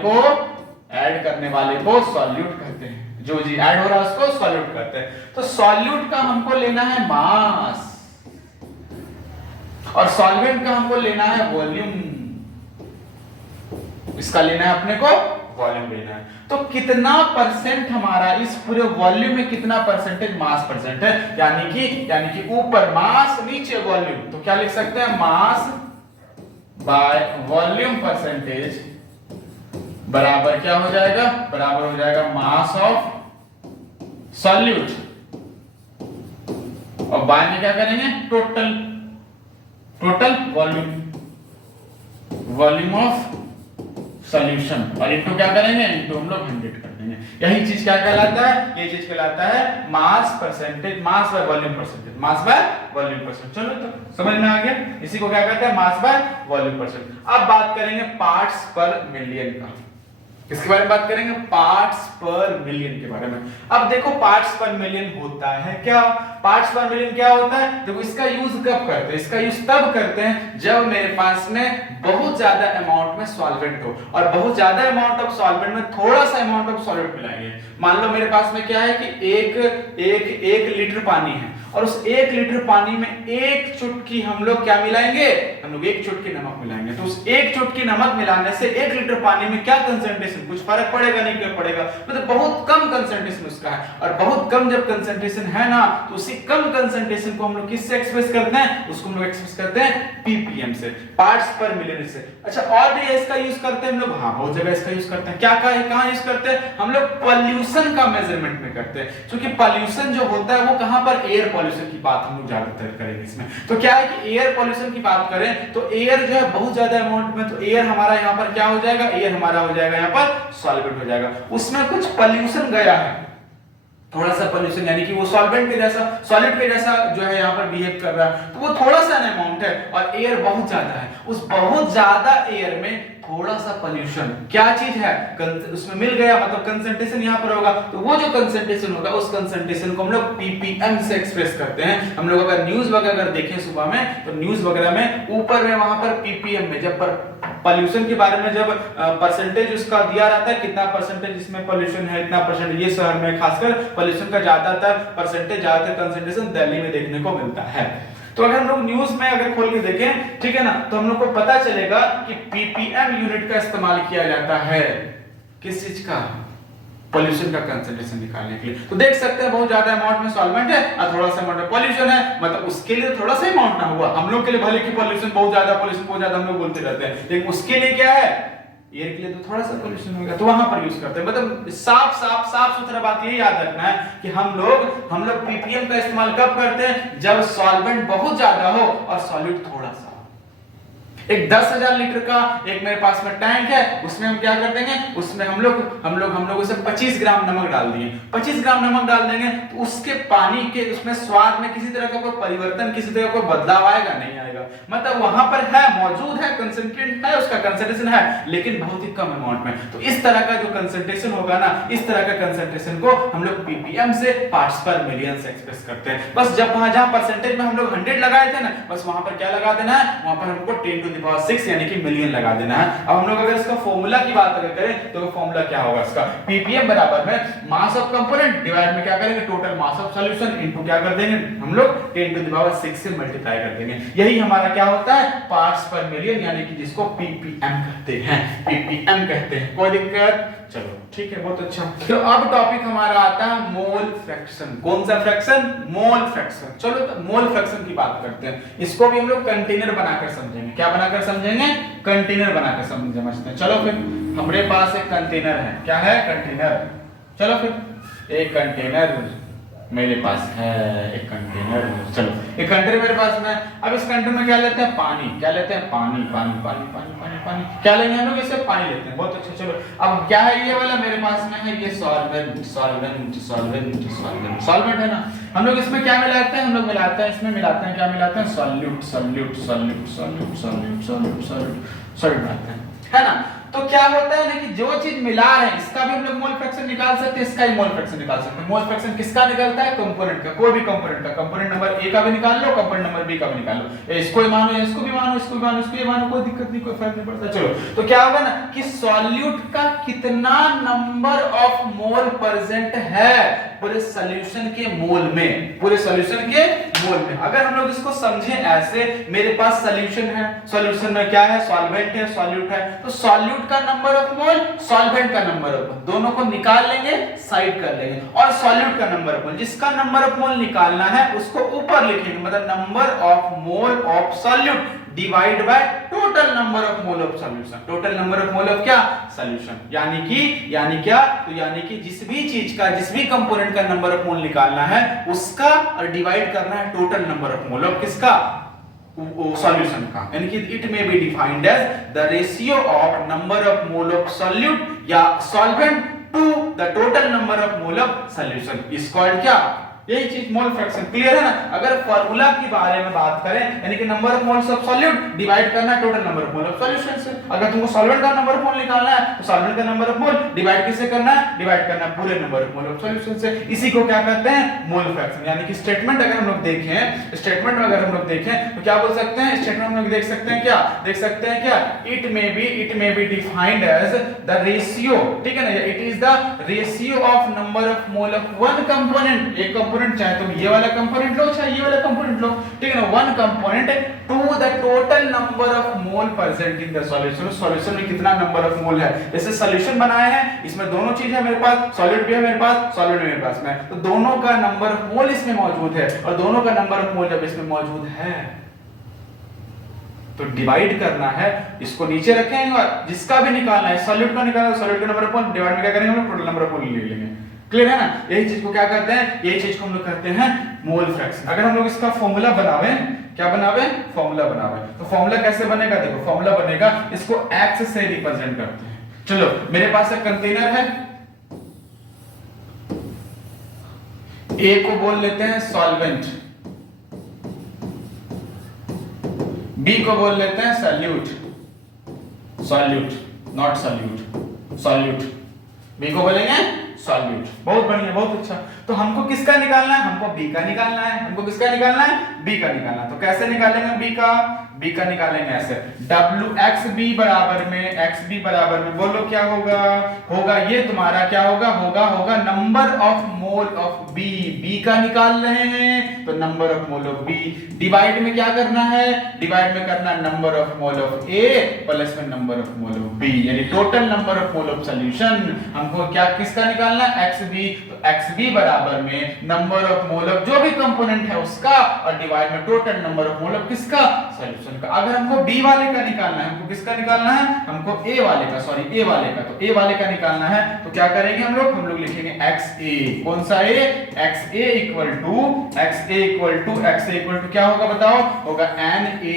को सॉल्यूट कहते हैं। जो जी ऐड हो रहा है उसको सॉल्यूट कहते हैं। तो सॉल्यूट का हमको लेना है मास, और सॉल्वेंट का हमको लेना है वॉल्यूम। इसका लेना है अपने को वॉल्यूम लेना है। तो कितना परसेंट हमारा इस पूरे वॉल्यूम में कितना परसेंटेज मास प्रेजेंट है, यानी कि ऊपर मास नीचे वॉल्यूम। तो क्या लिख सकते हैं, मास बाय वॉल्यूम परसेंटेज बराबर क्या हो जाएगा, बराबर हो जाएगा मास ऑफ सॉल्यूट, और बाय में क्या करेंगे, टोटल वॉल्यूम ऑफ सॉल्यूशन, और इनको क्या करेंगे, इनको हम लोग 100 कर देंगे। यही चीज क्या कहलाता है, ये चीज कहलाता है mass percentage, mass by volume percentage. चलो तो समझ में आ गया, इसी को क्या कहते हैं, मास बाय वॉल्यूम परसेंटेज। अब बात करेंगे पार्ट्स पर मिलियन का। किसके बारे में बात करेंगे, पार्ट्स पर मिलियन के बारे में। अब देखो पार्ट्स पर मिलियन होता है क्या, पार्ट्स पर मिलियन क्या होता है, देखो इसका यूज कब करते हैं, इसका यूज तब करते हैं जब मेरे पास में बहुत ज्यादा अमाउंट में सॉल्वेंट हो, और बहुत ज्यादा अमाउंट ऑफ सॉल्वेंट में थोड़ा सा अमाउंट ऑफ सॉल्वेंट मिलाएंगे। मान लो मेरे पास में क्या है कि एक लीटर पानी है, और उस 1 लीटर पानी में 1 चुटकी हम लोग क्या मिलाएंगे, हम लोग 1 चुटकी नमक मिलाएंगे। तो उस 1 चुटकी नमक मिलाने से 1 लीटर पानी में क्या कंसंट्रेशन, कुछ फर्क पड़ेगा नहीं, क्या पड़ेगा, मतलब बहुत कम कंसंट्रेशन उसका है। और बहुत कम जब कंसंट्रेशन है ना, तो उसी कम कंसंट्रेशन को हम लोग किससे एक्सप्रेस करते हैं, उसको हम लोग एक्सप्रेस करते हैं पीपीएम से, पार्ट्स पर मिलियन से। अच्छा, और भी इसका यूज करते हैं हम लोग, हाँ बहुत जगह इसका यूज करते हैं। क्या कहां यूज करते हैं हम लोग, पॉल्यूशन का मेजरमेंट में करते हैं। क्योंकि पॉल्यूशन जो होता है वो कहां पर, एयर पॉल्यूशन की बात हम लोग ज्यादातर करेंगे इसमें। तो क्या है कि एयर पॉल्यूशन की बात करें तो एयर जो है बहुत ज्यादा अमाउंट में, तो एयर हमारा यहाँ पर क्या हो जाएगा, एयर हमारा हो जाएगा यहाँ पर सॉल्वेंट हो जाएगा। उसमें कुछ पॉल्यूशन गया है, थोड़ा सा पॉल्यूशन, यानी कि वो सॉल्वेंट के जैसा, सॉलिड के जैसा जो है यहाँ पर बिहेव कर रहा है, तो वो थोड़ा सा अमाउंट है। और एयर बहुत ज्यादा है, उस बहुत ज्यादा एयर में थोड़ा सा पॉल्यूशन, क्या चीज है, उसमें मिल गया, मतलब कंसंट्रेशन यहाँ पर होगा। तो वो जो कंसंट्रेशन होगा उस कंसंट्रेशन को हम लोग पीपीएम से एक्सप्रेस करते हैं। हम लोग अगर न्यूज वगैरह अगर देखें सुबह में, तो न्यूज वगैरह में ऊपर में वहां पर पीपीएम में जब पॉल्यूशन के बारे में जब परसेंटेज उसका दिया रहता है, कितना परसेंटेज इसमें पॉल्यूशन है, इतना परसेंट, ये शहर में खासकर पॉल्यूशन का ज्यादातर परसेंटेज, ज्यादातर कंसंट्रेशन दिल्ली में देखने को मिलता है। तो अगर हम लोग न्यूज में अगर खोल के देखें, ठीक है ना, तो हम लोग को पता चलेगा कि पीपीएम यूनिट का इस्तेमाल किया जाता है किस चीज का, पॉल्यूशन का कंसंट्रेशन निकालने के लिए। तो देख सकते हैं बहुत ज्यादा अमाउंट में सॉल्वेंट है और थोड़ा सा अमाउंट में पॉल्यूशन है, मतलब उसके लिए थोड़ा सा अमाउंट ना हुआ। हम लोग के लिए भले कि पॉल्यूशन बहुत ज्यादा हम लोग बोलते रहते हैं, लेकिन उसके लिए क्या है, एयर के लिए तो थोड़ा सा पॉल्यूशन होगा, तो वहां पर यूज करते हैं। मतलब साफ सुथरा बात यही याद रखना है कि हम लोग पीपीएम का इस्तेमाल कब करते हैं, जब सॉल्वेंट बहुत ज्यादा हो और सॉलिड थोड़ा सा। एक 10,000 लीटर का एक मेरे पास में टैंक है, उसमें हम क्या कर देंगे, उसमें हम लोग उसे 25 ग्राम नमक डाल दिए, 25 ग्राम नमक डाल देंगे, तो उसके पानी के उसमें स्वाद में किसी तरह का कोई परिवर्तन, किसी तरह का कोई बदलाव आएगा नहीं आएगा। मतलब वहां पर है, मौजूद है, कंसंट्रेट है, उसका कंसंट्रेशन है, लेकिन बहुत ही कम अमाउंट में। तो इस तरह का जो कंसंट्रेशन होगा ना, इस तरह का कंसंट्रेशन को हम लोग पीपीएम से, पार्ट्स पर मिलियन से एक्सप्रेस करते हैं। बस जब जहां परसेंटेज में हम लोग 100 लगाए थे ना, बस वहां पर क्या लगा देना है, वहां पर हमको 10 to the power 6 यानी कि मिलियन लगा देना है। अब हम लोग अगर इसका फॉर्मूला की बात अगर करें, तो फॉर्मूला क्या होगा इसका, पीपीएम बराबर में मास ऑफ कंपोनेंट डिवाइड में क्या करेंगे, total mass of solution into क्या कर देंगे हम लोग 10 to the power 6 से मल्टीप्लाई कर देंगे। यही हमारा क्या होता है, पार्ट्स पर मिलियन, यानी कि जिसको पीपीएम कहते हैं, पीपीएम कहते हैं। कोई दिक्कत, चलो ठीक है, बहुत अच्छा। तो अब टॉपिक हमारा आता है मोल फ्रैक्शन। कौन सा फ्रैक्शन, मोल फ्रैक्शन। चलो तो मोल फ्रैक्शन की बात करते हैं। इसको भी हम लोग कंटेनर बनाकर समझेंगे। क्या बनाकर समझेंगे, कंटेनर बनाकर समझते हैं। चलो फिर हमारे पास एक कंटेनर है, क्या है, कंटेनर। चलो फिर एक कंटेनर मेरे पास है, एक कंटेनर, चलो एक कंटेनर मेरे पास में। अब इस कंटेनर में क्या लेते हैं, पानी, क्या लेते हैं, पानी, पानी, पानी, पानी, पानी, पानी, क्या लेंगे हम लोग, इससे पानी लेते हैं। बहुत अच्छा, चलो अब क्या है, ये वाला मेरे पास में है, ये solvent, solvent, solvent, solvent, solvent है ना। हम लोग इसमें क्या मिलाते हैं, हम लोग मिलाते हैं, इसमें मिलाते हैं, क्या मिलाते हैं, solute, solute, solute, solute, solute, solute, solute, solute मिलाते हैं, है ना। तो क्या होता है ना कि जो चीज मिला रहे हैं, इसका भी हम लोग मोल फ्रैक्शन निकाल सकते हैं, इसका ही मोल फ्रैक्शन निकाल सकते हैं। मोल फ्रैक्शन किसका निकलता है, कंपोनेंट का, कोई भी कंपोनेंट का, कंपोनेंट नंबर ए का भी निकाल लो, कंपोनेंट नंबर बी का भी निकाल लो, इसको ही मानो, इसको भी मानो, इसको भी मानो, इसको भी मानो, कोई दिक्कत नहीं, कोई फर्क नहीं पड़ता। चलो तो क्या होगा ना कि सॉल्यूट का कितना नंबर ऑफ मोल प्रेजेंट है पूरे सॉल्यूशन के मोल में, पूरे सॉल्यूशन के मोल में। अगर हम लोग इसको समझें ऐसे, मेरे पास सॉल्यूशन है, सॉल्यूशन में क्या है, सॉल्वेंट है, सॉल्यूट है, तो सॉल्यूट का नंबर ऑफ मोल, सॉल्वेंट का नंबर ऑफ मोल, दोनों को निकाल लेंगे, साइड कर लेंगे, और सॉल्यूट का नंबर ऑफ मोल, जिसका नंबर ऑफ मोल निकालना है उसको ऊपर लिखेंगे, मतलब number of mole of solute divide by total number of mole of solution, total number of mole of क्या, सॉल्यूशन। यानी क्या, तो यानी कि जिस भी चीज का, जिस भी कंपोनेंट का नंबर ऑफ मोल निकालना है उसका, और डिवाइड करना है total number of mole of किसका, सॉल्यूशन का। यानी कि it may be defined as the ratio of number of mole of solute या solvent to the total number of mole of solution, is called क्या, यही चीज मोल फ्रैक्शन। क्लियर है ना। अगर फार्मूला के बारे में बात करें, यानी कि number of moles of solute divide करना है total number of mole of solution से। अगर तुमको सॉल्वेंट का नंबर ऑफ मोल निकालना है तो सॉल्वेंट का नंबर ऑफ मोल डिवाइड किससे करना है, डिवाइड करना है पूरे number of mole of solution से। इसी को क्या कहते हैं, मोल फ्रैक्शन। यानी कि स्टेटमेंट अगर हम लोग देखें, स्टेटमेंट में अगर हम लोग देखें तो क्या बोल सकते हैं, स्टेटमेंट में हम लोग देख सकते हैं, क्या देख सकते हैं, क्या, it may be defined as the ratio, ठीक है ना, it is the ratio of number of mole of one component, एक कंपोनेंट, चाहे तुम ये वाला कंपोनेंट लो चाहे ये वाला कंपोनेंट लो, ठीक है ना, one component to the total number of mole present in the solution. Solution में कितना नंबर ऑफ मोल है, जैसे सॉल्यूशन बनाया है, इसमें दोनों चीज है मेरे पास, सॉलिड भी है मेरे पास, सॉलिड भी मेरे पास में, तो दोनों का नंबर ऑफ मोल इसमें मौजूद है, और दोनों का नंबर ऑफ मोल जब इसमें मौजूद है तो डिवाइड करना है, इसको नीचे रखेंगे और जिसका भी निकालना है, सॉलिड का निकालना है, सॉलिड का नंबर ऑफ मोल डिवाइड में क्या करेंगे हम लोग, टोटल नंबर ऑफ मोल ले लेंगे। क्लियर है ना, यही चीज को क्या करते हैं, यही चीज को हम लोग करते हैं मोल फ्रैक्शन। अगर हम लोग इसका फॉर्मूला बनावे, क्या बनावे, फॉर्मूला बनावे, तो फॉर्मूला कैसे बनेगा, देखो फॉर्मूला बनेगा, इसको x से रिप्रेजेंट करते हैं। चलो मेरे पास एक कंटेनर है, A को बोल लेते हैं सॉल्वेंट, B को बोल लेते हैं solute, solute not solute, solute, B को बोलेंगे सॉल्यूट। बहुत बढ़िया, बहुत अच्छा। तो हमको किसका निकालना है, हमको B का निकालना है, हमको किसका निकालना है, B का निकालना है। तो कैसे निकालेंगे B का, B का निकालेंगे ऐसे, WXB बराबर में, XB बराबर में, बोलो क्या होगा, होगा ये तुम्हारा क्या होगा, होगा number of mole of B, B का निकाल रहे हैं तो number of mole of B, divide में क्या करना है, डिवाइड में करना number of mole of A plus में number of mole of B, यानी total number of mole of solution. हमको क्या किसका निकालना है, XB, तो XB बराबर में नंबर ऑफ मोल ऑफ जो भी कंपोनेंट है उसका, और डिवाइड में total number of mole of किसका, सॉल्यूशन का। अगर हमको B वाले का निकालना है, हमको किसका निकालना है, हमको A वाले का, सॉरी A वाले का, तो A वाले का निकालना है तो क्या करेंगे हम लोग लिखेंगे XA, कौन सा A, XA इक्वल टू क्या होगा बताओ, होगा NA,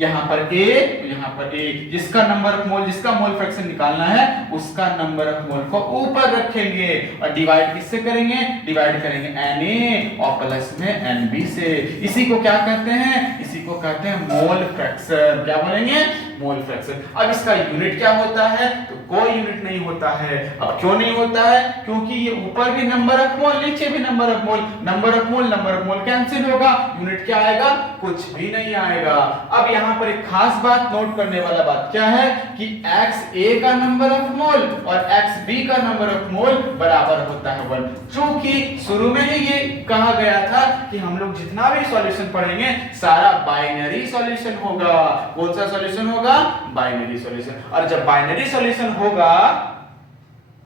यहां पर A तो यहां पर A, जिसका नंबर ऑफ मोल, जिसका मोल फ्रैक्शन निकालना है उसका नंबर ऑफ मोल को ऊपर रखेंगे और डिवाइड किससे करेंगे, डिवाइड करेंगे Na और प्लस में NB से। इसी को क्या कहते हैं, इसी को कहते हैं मोल फ्रैक्शन। क्या बोलेंगे, मोल फ्रैक्शन। अब इसका यूनिट क्या होता है, तो कोई यूनिट नहीं होता है। अब क्यों नहीं होता है, क्योंकि ये ऊपर भी नंबर ऑफ मोल, नीचे भी number of mole, number of mole cancel होगा, यूनिट क्या आएगा, कुछ भी नहीं आएगा। अब यहाँ पर एक खास बात नोट करने वाला बात क्या है कि XA का नंबर ऑफ मोल और XB का नंबर ऑफ मोल बराबर होता है 1। चूंकि शुरू में ही ये कहा गया था कि हम लोग जितना भी सॉल्यूशन पढ़ेंगे सारा बाइनरी सॉल्यूशन होगा। कौन सा सॉल्यूशन होगा, बाइनरी सॉल्यूशन। और जब बाइनरी सॉल्यूशन होगा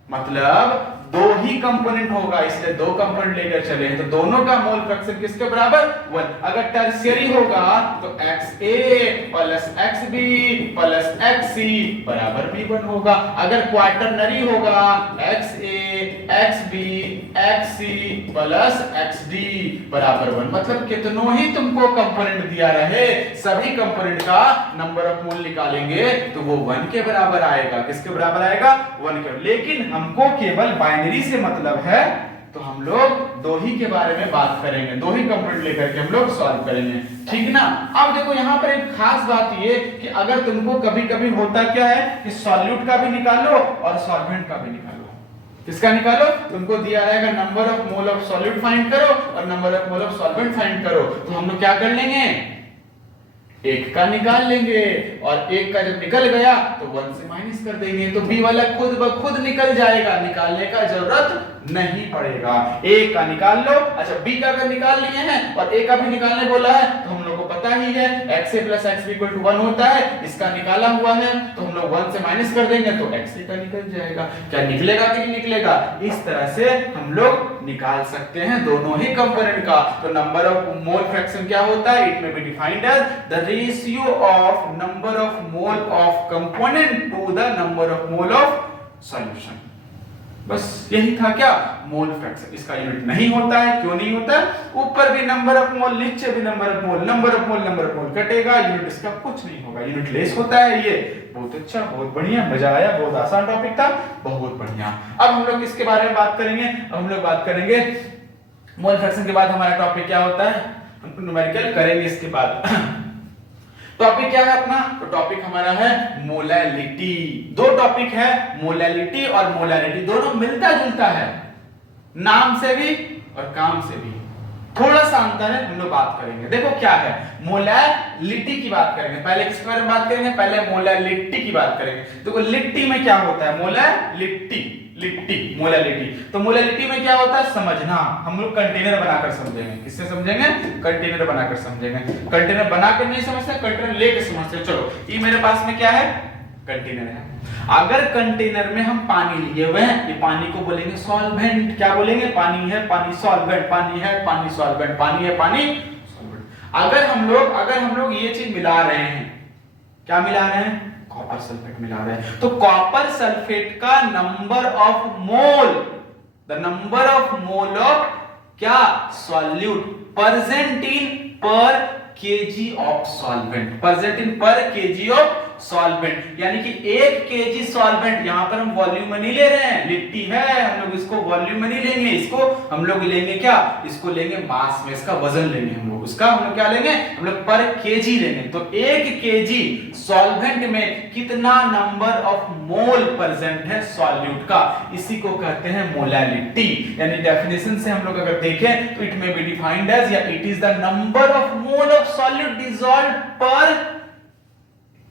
मतलब दो ही कंपोनेंट होगा, इसलिए दो कंपोनेंट लेकर चले तो दोनों का मोल फ्रैक्शन किसके बराबर, 1। अगर टर्शियरी होगा तो XA plus XB plus XC बराबर भी 1 होगा। अगर क्वार्टरनरी होगा XA XB XC plus XD बराबर 1। मतलब कितनों ही तुमको कंपोनेंट दिया रहे, सभी कंपोनेंट का नंबर ऑफ मोल निकालेंगे तो वो 1 के बराबर आएगा। किसके बराबर आएगा, 1 के। लेकिन हमको केवल बाइनरी से मतलब है तो हम लोग दो ही के बारे में बात करेंगे, दो ही कंपोनेंट लेकर के हम लोग सॉल्व करेंगे, ठीक ना। अब देखो यहाँ पर एक खास बात ये कि अगर तुमको कभी कभी होता क्या है कि सॉल्यूट का भी निकालो और सॉल्वेंट का भी निकालो। किसका निकालो, तुमको दिया रहेगा number of mole of solute find करो और number of mole of solvent find करो। तो हम लोग क्या कर लेंगे, एक का निकाल लेंगे और एक का जब निकल गया तो 1 से माइनस कर देंगे तो बी वाला खुद ब खुद निकल जाएगा, निकालने का जरूरत नहीं पड़ेगा। ए का निकाल लो, अच्छा बी का अगर निकाल लिए हैं और ए का भी निकालने बोला है तो हम लोग को पता ही है XA plus XB equal to 1 होता है। इसका निकाला हुआ है तो हम लोग 1 से माइनस कर देंगे तो XA का निकल जाएगा। क्या निकलेगा कि नहीं निकलेगा, इस तरह से हम लोग निकाल सकते हैं दोनों ही कंपोनेंट का। तो नंबर ऑफ मोल फ्रैक्शन क्या होता है, it may be defined as the ratio of number of mole of component to the number of mole of solution. बस यही था क्या, मोल फ्रैक्शन। इसका यूनिट नहीं होता है, क्यों नहीं होता, ऊपर भी नंबर ऑफ मोल नीचे भी number of mole, number of मोल कटेगा, यूनिट इसका कुछ नहीं होगा, यूनिट लेस होता है ये। बहुत अच्छा, बहुत बढ़िया, मजा आया, बहुत आसान टॉपिक था, बहुत बढ़िया। अब हम लोग किसके बारे में बात करेंगे, अब हम लोग बात करेंगे मोल फ्रैक्शन के बाद हमारा टॉपिक क्या होता है, हम न्यूमेरिकल करेंगे इसके बाद। टॉपिक क्या है अपना, तो टॉपिक हमारा है मोलैलिटी। दो टॉपिक है, मोलैलिटी और मोलैरिटी, दोनों मिलता जुलता है, नाम से भी और काम से भी थोड़ा सा अंतर है, हम लोग बात करेंगे। देखो क्या है, मोलैलिटी की बात करेंगे, पहले किसके बारे में बात करेंगे, पहले मोलैलिटी की बात करेंगे। देखो लिट्टी में क्या होता है, मोलैलिटी, लिट्टी, मोलालिटी। तो मोलालिटी में क्या होता है समझना, हम लोग कंटेनर बनाकर समझेंगे। किससे समझेंगे? कंटेनर बनाकर समझेंगे। कंटेनर बनाकर नहीं समझते, कंटेनर लेकर समझते। चलो ये मेरे पास में क्या है? कंटेनर है। अगर कंटेनर में हम पानी लिए हुए हैं, ये पानी को बोलेंगे सॉल्वेंट। क्या बोलेंगे? पानी है, पानी सॉल्वेंट, पानी है, पानी सॉल्वेंट, पानी है, पानी सॉल्वेंट। अगर हम लोग ये चीज मिला रहे हैं, क्या मिला रहे हैं? कॉपर सल्फेट मिला रहे हैं। तो कॉपर सल्फेट का number of mole, the number of mole of क्या? Solute present in per kg of solvent, present in per kg of solvent. यानी कि 1 केजी सॉल्वेंट, यहां पर हम वॉल्यूम में नहीं ले रहे हैं, लिट्टी है, हम लोग इसको वॉल्यूम में नहीं लेंगे, इसको हम लोग लेंगे क्या? इसको लेंगे मास में, इसका वजन लेंगे हम लोग, उसका हम लोग क्या लेंगे? हम लोग पर केजी लेंगे। तो 1 केजी सॉल्वेंट में कितना नंबर ऑफ मोल प्रेजेंट है सॉल्यूट का, इसी को कहते हैं मोलालिटी। यानी डेफिनेशन से हम लोग अगर देखें तो it may be defined as, या it is the number of mole of solute dissolved पर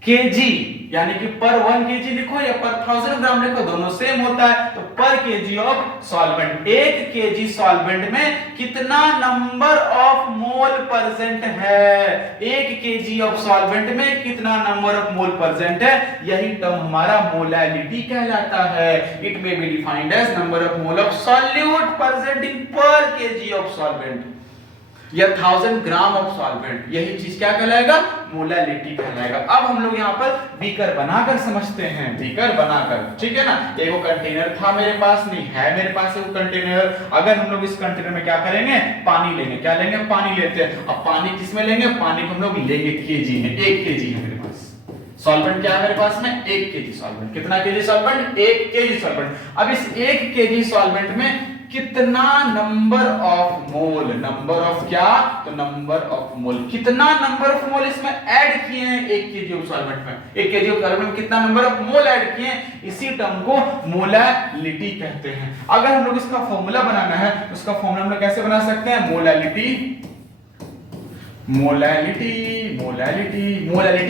केजी, यानी कि पर 1 केजी लिखो या पर 1000 ग्राम लिखो, दोनों सेम होता है। तो पर kg of solvent, 1 KG solvent में कितना नंबर ऑफ मोल प्रेजेंट है, 1 केजी ऑफ सॉल्वेंट में कितना नंबर ऑफ मोल प्रेजेंट है, यही टर्म हमारा मोलालिटी कहलाता है। It may be defined as number of mole of solute present in per kg of solvent या 1000 ग्राम ऑफ सॉल्वेंट, यही चीज क्या कहलाएगा? मोलालिटी कहलाएगा। अब हम लोग यहाँ पर बीकर बनाकर समझते हैं, बीकर बनाकर, ठीक है ना। एगो कंटेनर था मेरे पास, नहीं है मेरे पास एगो कंटेनर। अगर हम लोग इस कंटेनर में क्या करेंगे? पानी लेंगे। क्या लेंगे? पानी लेते हैं। अब पानी किसमें लेंगे? पानी को हम लोग लेंगे केजी में, 1 केजी है मेरे पास। सॉल्वेंट क्या है मेरे पास में? 1 केजी सॉल्वेंट। कितना केजी सॉल्वेंट? 1 KG solvent. अब इस 1 केजी सॉल्वेंट में कितना number of mole, number of क्या? तो नंबर ऑफ मोल, कितना नंबर ऑफ मोल इसमें ऐड किए हैं 1 केजी ऑफ सॉल्वेंट में, 1 केजी ऑफ सॉल्वेंट में कितना नंबर ऑफ मोल ऐड किए हैं, इसी टर्म को मोलालिटी कहते हैं। अगर हम लोग इसका फॉर्मूला बनाना है, उसका फॉर्मूला हम लोग कैसे बना सकते हैं? मोलालिटी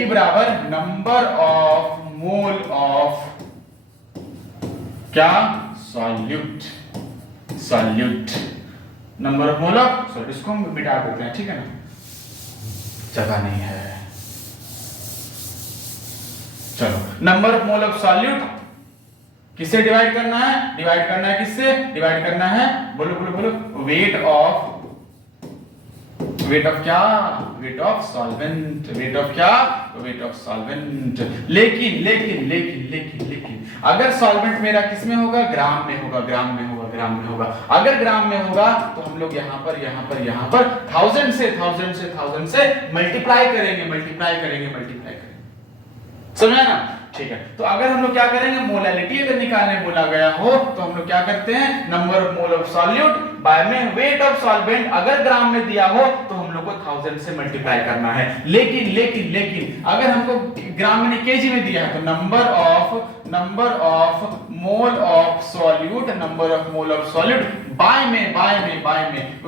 बराबर नंबर ऑफ मोल ऑफ क्या? Solute, number of mole of solute. इसको हम मिटा देते हैं, ठीक है ना, जगह नहीं है। चलो, number of mole of solute किससे डिवाइड करना है? डिवाइड करना है किससे? डिवाइड करना है, बोलो बोलो बोलो, वेट ऑफ क्या? Weight of solvent, weight of क्या? Weight of solvent. लेकिन अगर सॉल्वेंट मेरा किसमें होगा? ग्राम में होगा, ग्राम में होगा, ग्राम में होगा। अगर ग्राम में होगा तो हम लोग यहाँ पर 1000 से मल्टीप्लाई करेंगे। समझा ना? ठीक है। तो अगर हम लोग क्या करेंगे? मोलालिटी अगर निकालने बोला गया हो तो हम लोग क्या करते हैं? Number of mole of solute bye में वेट ऑफ सॉल्वेंट, अगर ग्राम में दिया हो तो हम लोग को 1000 से मल्टीप्लाई करना है। लेकिन अगर हमको ग्राम में नहीं केजी में दिया है तो number of mole of solute bye में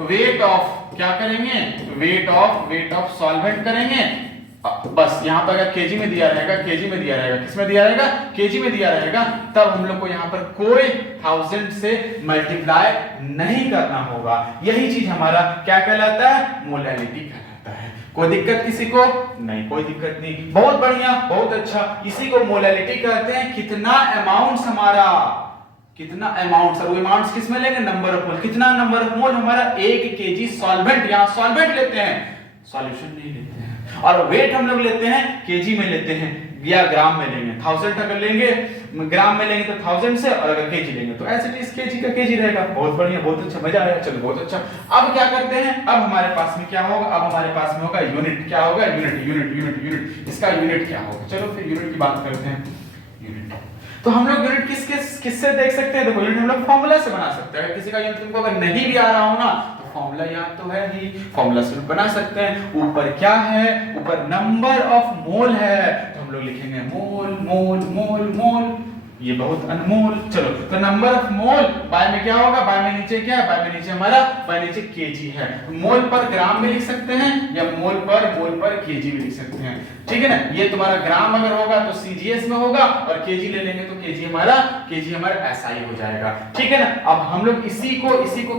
वेट ऑफ क्या करेंगे? वेट ऑफ सॉल्वेंट करेंगे। बस यहाँ पर अगर केजी में दिया रहेगा, किसमें दिया रहेगा? केजी में दिया रहेगा, तब हम लोग को यहाँ पर कोई 1000 से मल्टीप्लाई नहीं करना होगा। यही चीज हमारा क्या कहलाता है? मोलालिटी कहलाता है। कोई दिक्कत किसी को? नहीं, कोई दिक्कत नहीं। बहुत बढ़िया, बहुत अच्छा। इसी को मोलालिटी कहते हैं। कितना अमाउंट हमारा, कितना अमाउंट, सर वो अमाउंट किसमें लेंगे? नंबर ऑफ मोल। कितना नंबर ऑफ मोल हमारा? 1 केजी सॉल्वेंट, यहाँ सॉल्वेंट लेते हैं, सॉल्यूशन नहीं लेते हैं। और वेट हम लोग लेते हैं, केजी में लेते हैं या ग्राम में लेंगे। 1000 अगर लेंगे ग्राम में लेंगे तो 1000 से, और अगर केजी लेंगे तो ऐसे इस केजी का केजी रहेगा। बहुत बढ़िया, बहुत अच्छा, मजा आया। चलो बहुत अच्छा। अब क्या करते हैं? अब हमारे पास में क्या होगा? अब हमारे पास में होगा यूनिट। क्या होगा? यूनिट। इसका यूनिट क्या होगा? चलो फिर यूनिट की बात करते हैं। यूनिट तो हम लोग यूनिट किससे देख सकते हैं? देखो, यूनिट हम लोग फॉर्मूला से बना सकते हैं। किसी का यूनिट तुमको अगर नहीं भी आ रहा हो ना, फॉर्मूला याद तो है ही, फॉर्मूला से बना सकते हैं। ऊपर क्या है? ऊपर नंबर ऑफ मोल है, तो हम लोग लिखेंगे मोल। ये बहुत अनमोल। चलो तो नंबर ऑफ मोल बाय में क्या होगा, बाय में नीचे क्या है, बाय में नीचे हमारा बाय नीचे केजी है। मोल पर ग्राम में लिख सकते हैं या मोल पर केजी भी लिख सकते हैं, ठीक है ना। ये तुम्हारा ग्राम अगर होगा तो सीजीएस में होगा और केजी ले लेंगे तो केजी हमारा एसआई हो जाएगा, ठीक है ना। अब हम लोग इसी को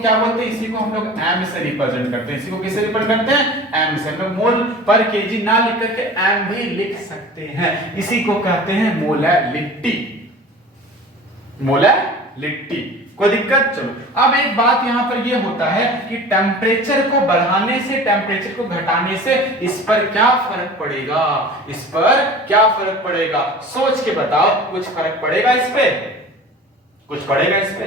क्या बोलते हैं, इसी को हम लोग एम से रिप्रेजेंट करते हैं। इसी को किससे रिप्रेजेंट करते हैं, एम से। हम लोग मोल पर केजी ना लिख करके एम भी लिख सकते हैं। इसी को कहते हैं मोलैलिटी, मोलैलिटी। कोई दिक्कत? चलो अब एक बात यहां पर ये होता है कि टेम्परेचर को बढ़ाने से टेम्परेचर को घटाने से इस पर क्या फर्क पड़ेगा, इस पर क्या फर्क पड़ेगा, सोच के बताओ। कुछ फर्क पड़ेगा इस पे, कुछ पड़ेगा इस पे,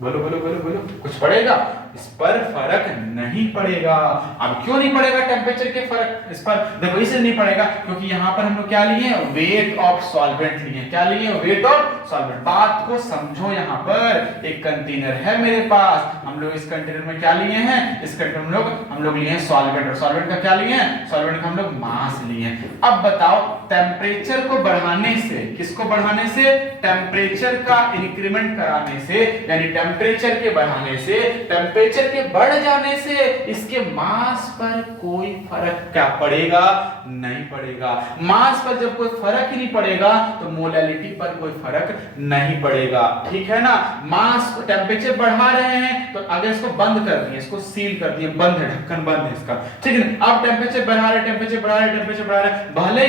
बोलो बोलो बोलो बोलो, कुछ पड़ेगा? इस पर फर्क नहीं पड़ेगा। अब क्यों नहीं पड़ेगा टेम्परेचर के फर्क इस पर? देखो इसलिए नहीं पड़ेगा क्योंकि यहां पर हम लोग क्या लिए, वेट ऑफ सॉल्वेंट लिए। क्या लिए? Wait of solvent. बात को समझो, यहां पर एक कंटेनर है मेरे पास, हम लोग इस कंटेनर में क्या लिए हैं, इस कंटेनर में हम लोग लिए हैं सॉल्वेंट, और सॉल्वेंट का क्या लिए हैं, सॉल्वेंट का हम लोग मास लिए हैं। अब बताओ टेम्परेचर को बढ़ाने से, किसको बढ़ाने से, टेम्परेचर का इंक्रीमेंट कराने से, यानी टेम्परेचर के बढ़ाने से, टेम्परेचर के बढ़ जाने से इसके मास पर कोई फर्क क्या पड़ेगा, नहीं पड़ेगा। मास पर जब कोई फर्क ही नहीं पड़ेगा तो मोलैलिटी पर कोई फर्क नहीं पड़ेगा, ठीक है ना। मास टेम्परेचर बढ़ा रहे हैं तो अगर इसको बंद कर दिए, इसको सील कर दिए, बंद है, ढक्कन बंद है इसका, ठीक है ना। अब टेम्परेचर बढ़ा रहे, टेम्परेचर बढ़ा रहे, टेम्परेचर बढ़ा रहे, भले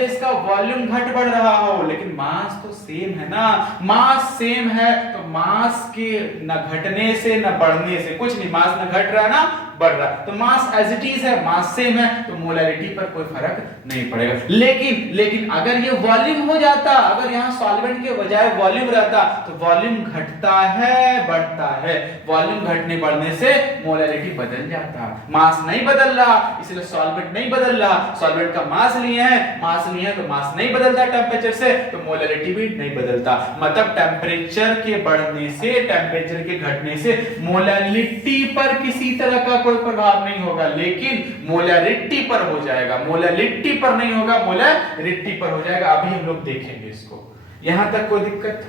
इसका वॉल्यूम घट बढ़ रहा हो लेकिन मास तो सेम है ना। मास सेम है तो मास के न घटने से न बढ़ने से कुछ नहीं, मास न घट रहा ना बढ़ रहा, तो मास एज इट इज है, मास सेम है, तो मोलैलिटी पर कोई फर्क नहीं पड़ेगा। लेकिन अगर ये वॉल्यूम हो जाता, अगर यहाँ सॉल्वेंट के बजाय वॉल्यूम रहता तो वॉल्यूम घटता है बढ़ता है, वॉल्यूम घटने बढ़ने से मोलैलिटी बदल जाता। मास नहीं बदल रहा इसलिए सॉल्वेंट नहीं बदल रहा, सॉल्वेंट का मास लिए हैं, तो मास नहीं बदलता टेम्परेचर से तो मोलैलिटी भी नहीं बदलता। मतलब टेम्परेचर के बढ़ने से, टेम्परेचर के घटने से मोलैलिटी पर किसी तरह का कोई प्रभाव नहीं होगा, लेकिन मोलैलिटी पर हो जाएगा। मोलैलिटी पर नहीं होगा, मोलैलिटी पर हो जाएगा। अभी हम लोग देखेंगे इसको। यहां तक कोई दिक्कत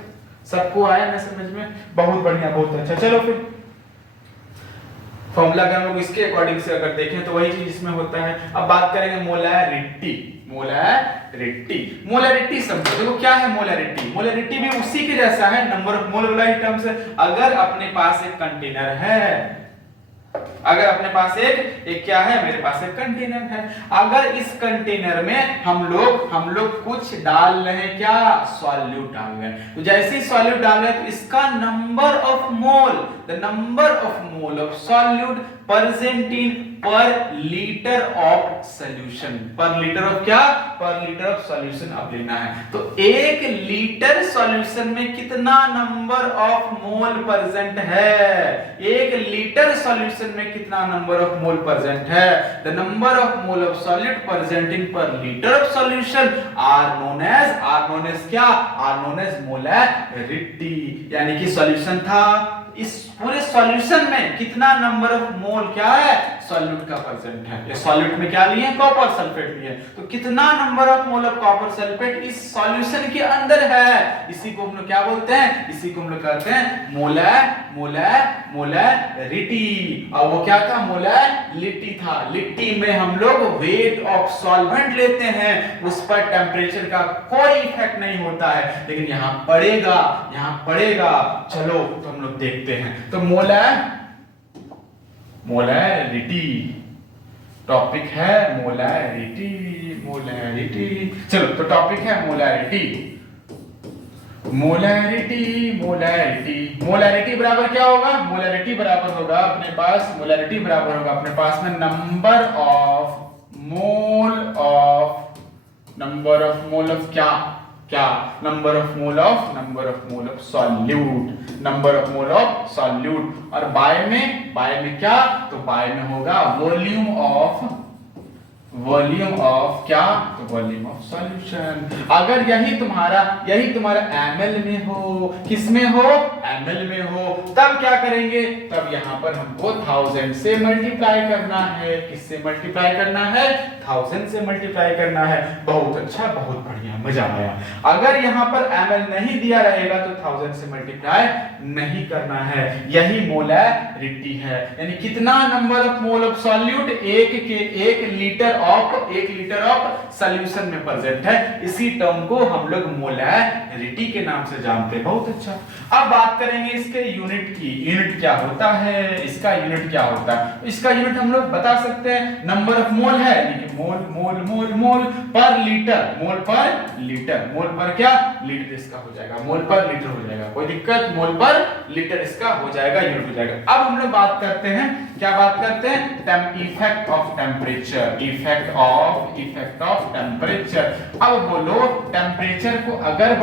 सबको आया ना समझ में? बहुत बढ़िया, बहुत अच्छा। चलो फिर फॉर्मूला अगर हम लोग इसके अकॉर्डिंग से अगर देखें तो वही चीज इसमें होता है। अब बात करेंगे मोलैरिटी। मोलैरिटी समझो, देखो क्या है मोलैरिटी। मोलैरिटी भी उसी के जैसा है, नंबर ऑफ मोल वाला ही टर्म्स है। अगर अपने पास एक कंटेनर है, अगर अपने पास एक क्या है, मेरे पास एक कंटेनर है, अगर इस कंटेनर में हम लोग कुछ डाल रहे हैं, क्या सॉल्यूट डाल रहे हैं, तो जैसे ही सॉल्यूट डाल रहे हैं तो इसका number of mole, the number of mole of solute present in पर लीटर ऑफ सॉल्यूशन, पर लीटर ऑफ क्या, पर लीटर ऑफ सॉल्यूशन अब लेना है। तो एक लीटर सॉल्यूशन में कितना नंबर ऑफ मोल प्रेजेंट है, एक लीटर सॉल्यूशन में कितना नंबर ऑफ मोल प्रेजेंट है, the number of mole of solute presenting per litre of solution are known as क्या, आर नोन एज मोलैरिटी। यानी कि सॉल्यूशन था, इस पूरे सॉल्यूशन में कितना नंबर ऑफ मोल क्या है, सॉल्यूट का प्रेजेंट है। ये सॉल्यूट में क्या लिए, कॉपर सल्फेट लिए, तो कितना number of mole of copper sulphate इस सॉल्यूशन के अंदर है, इसी को हम लोग क्या बोलते हैं, इसी को हम लोग कहते हैं मोलैरिटी। और वो क्या था, मोलैलिटी था। लिट्टी में हम लोग वेट ऑफ सॉल्वेंट लेते हैं, उस पर टेम्परेचर का कोई इफेक्ट नहीं होता है, लेकिन यहां पड़ेगा। चलो तो हम लोग देखते हैं। तो मोलैरिटी टॉपिक है, मोलैरिटी। चलो तो टॉपिक है मोलैरिटी बराबर क्या होगा, मोलैरिटी बराबर होगा अपने पास में नंबर ऑफ मोल ऑफ क्या number of mole of solute. और बाय में क्या, तो बाय में होगा वॉल्यूम ऑफ वॉल्यूम ऑफ क्या, तो वॉल्यूम ऑफ सॉल्यूशन। अगर यही तुम्हारा ml में हो, किसमें हो, ml में हो, तब क्या करेंगे, तब यहाँ पर हमको 1000 से मल्टीप्लाई करना है। किससे मल्टीप्लाई करना है, 1000 से मल्टीप्लाई करना है। बहुत अच्छा, बहुत बढ़िया, मजा आया। अगर यहाँ पर ml नहीं दिया रहेगा तो 1000 से मल्टीप्लाई नहीं करना है। यही मोलैरिटी है, यानी कितना number of mole of solute 1 litre of solution में प्रेजेंट है। इसी टर्म को हम लोग मोलैरिटी के नाम से जानते हैं। बहुत अच्छा। अब बात करेंगे इसके यूनिट की। यूनिट क्या होता है, इसका यूनिट क्या होता है, इसका यूनिट हम लोग बता सकते हैं, नंबर ऑफ मोल है, यानी मोल मोल मोल मोल पर लीटर, मोल पर लीटर, मोल पर क्या, लीटर इसका हो जाएगा, मोल पर लीटर हो जाएगा, कोई दिक्कत, मोल पर लीटर इसका हो जाएगा, यूनिट हो जाएगा। अब हम लोग बात करते हैं, क्या बात करते हैं, effect of temperature, effect of temperature. अब बोलो टेम्परेचर को अगर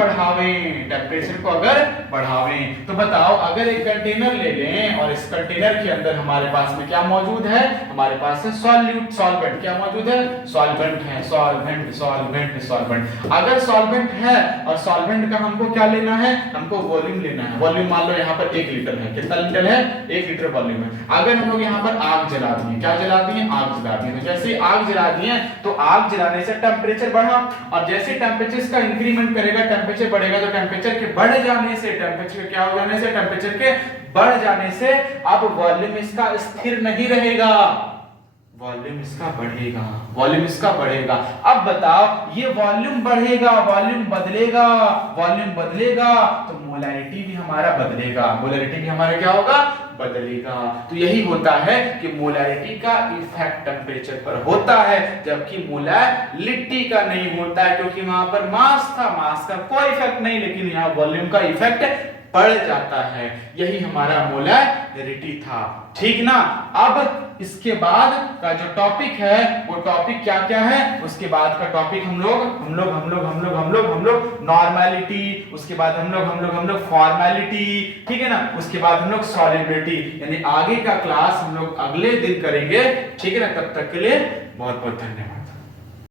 बढ़ावें तो बताओ, अगर एक कंटेनर ले लें और इस कंटेनर के अंदर हमारे पास में क्या मौजूद है, हमारे पास है सॉल्वेंट, क्या मौजूद है, सॉल्वेंट है, सॉल्वेंट। अगर सॉल्वेंट है और सॉल्वेंट का हमको क्या लेना है, हमको वॉल्यूम लेना है। वॉल्यूम मान लो यहाँ पर 1 लीटर है, कितना लीटर है, 1 लीटर वॉल्यूम है। अगर हम लोग यहाँ पर आग जला दिए, क्या जला दिए, आग जला दिए, तो जैसे आग जला दिए तो आग जलाने से टेम्परेचर बढ़ा, और जैसे टेम्परेचर का इंक्रीमेंट करेगा, टेम्परेचर बढ़ेगा, तो टेम्परेचर के बढ़ जाने से, टेम्परेचर क्या हो जाने से, टेम्परेचर के बढ़ जाने से अब वॉल्यूम इसका स्थिर नहीं रहेगा, वॉल्यूम इसका बढ़ेगा। अब बताओ, ये वॉल्यूम बढ़ेगा, वॉल्यूम बदलेगा तो मोलैरिटी भी हमारा बदलेगा, क्या होगा, बदलेगा। तो यही होता है कि मोलैरिटी का इफेक्ट टेम्परेचर पर होता है, जबकि मोलैरिटी का नहीं होता है, क्योंकि वहां पर मास का कोई इफेक्ट नहीं, लेकिन यहाँ वॉल्यूम का इफेक्ट बढ़ जाता है। यही हमारा मोलैरिटी था, ठीक ना। अब इसके बाद का जो टॉपिक है वो टॉपिक क्या है, उसके बाद का टॉपिक हम लोग नॉर्मैलिटी, उसके बाद हम लोग फॉर्मेलिटी, ठीक है ना, उसके बाद हम लोग सॉल्युबिलिटी, यानी आगे का क्लास हम लोग अगले दिन करेंगे, ठीक है ना। तब तक के लिए बहुत बहुत धन्यवाद।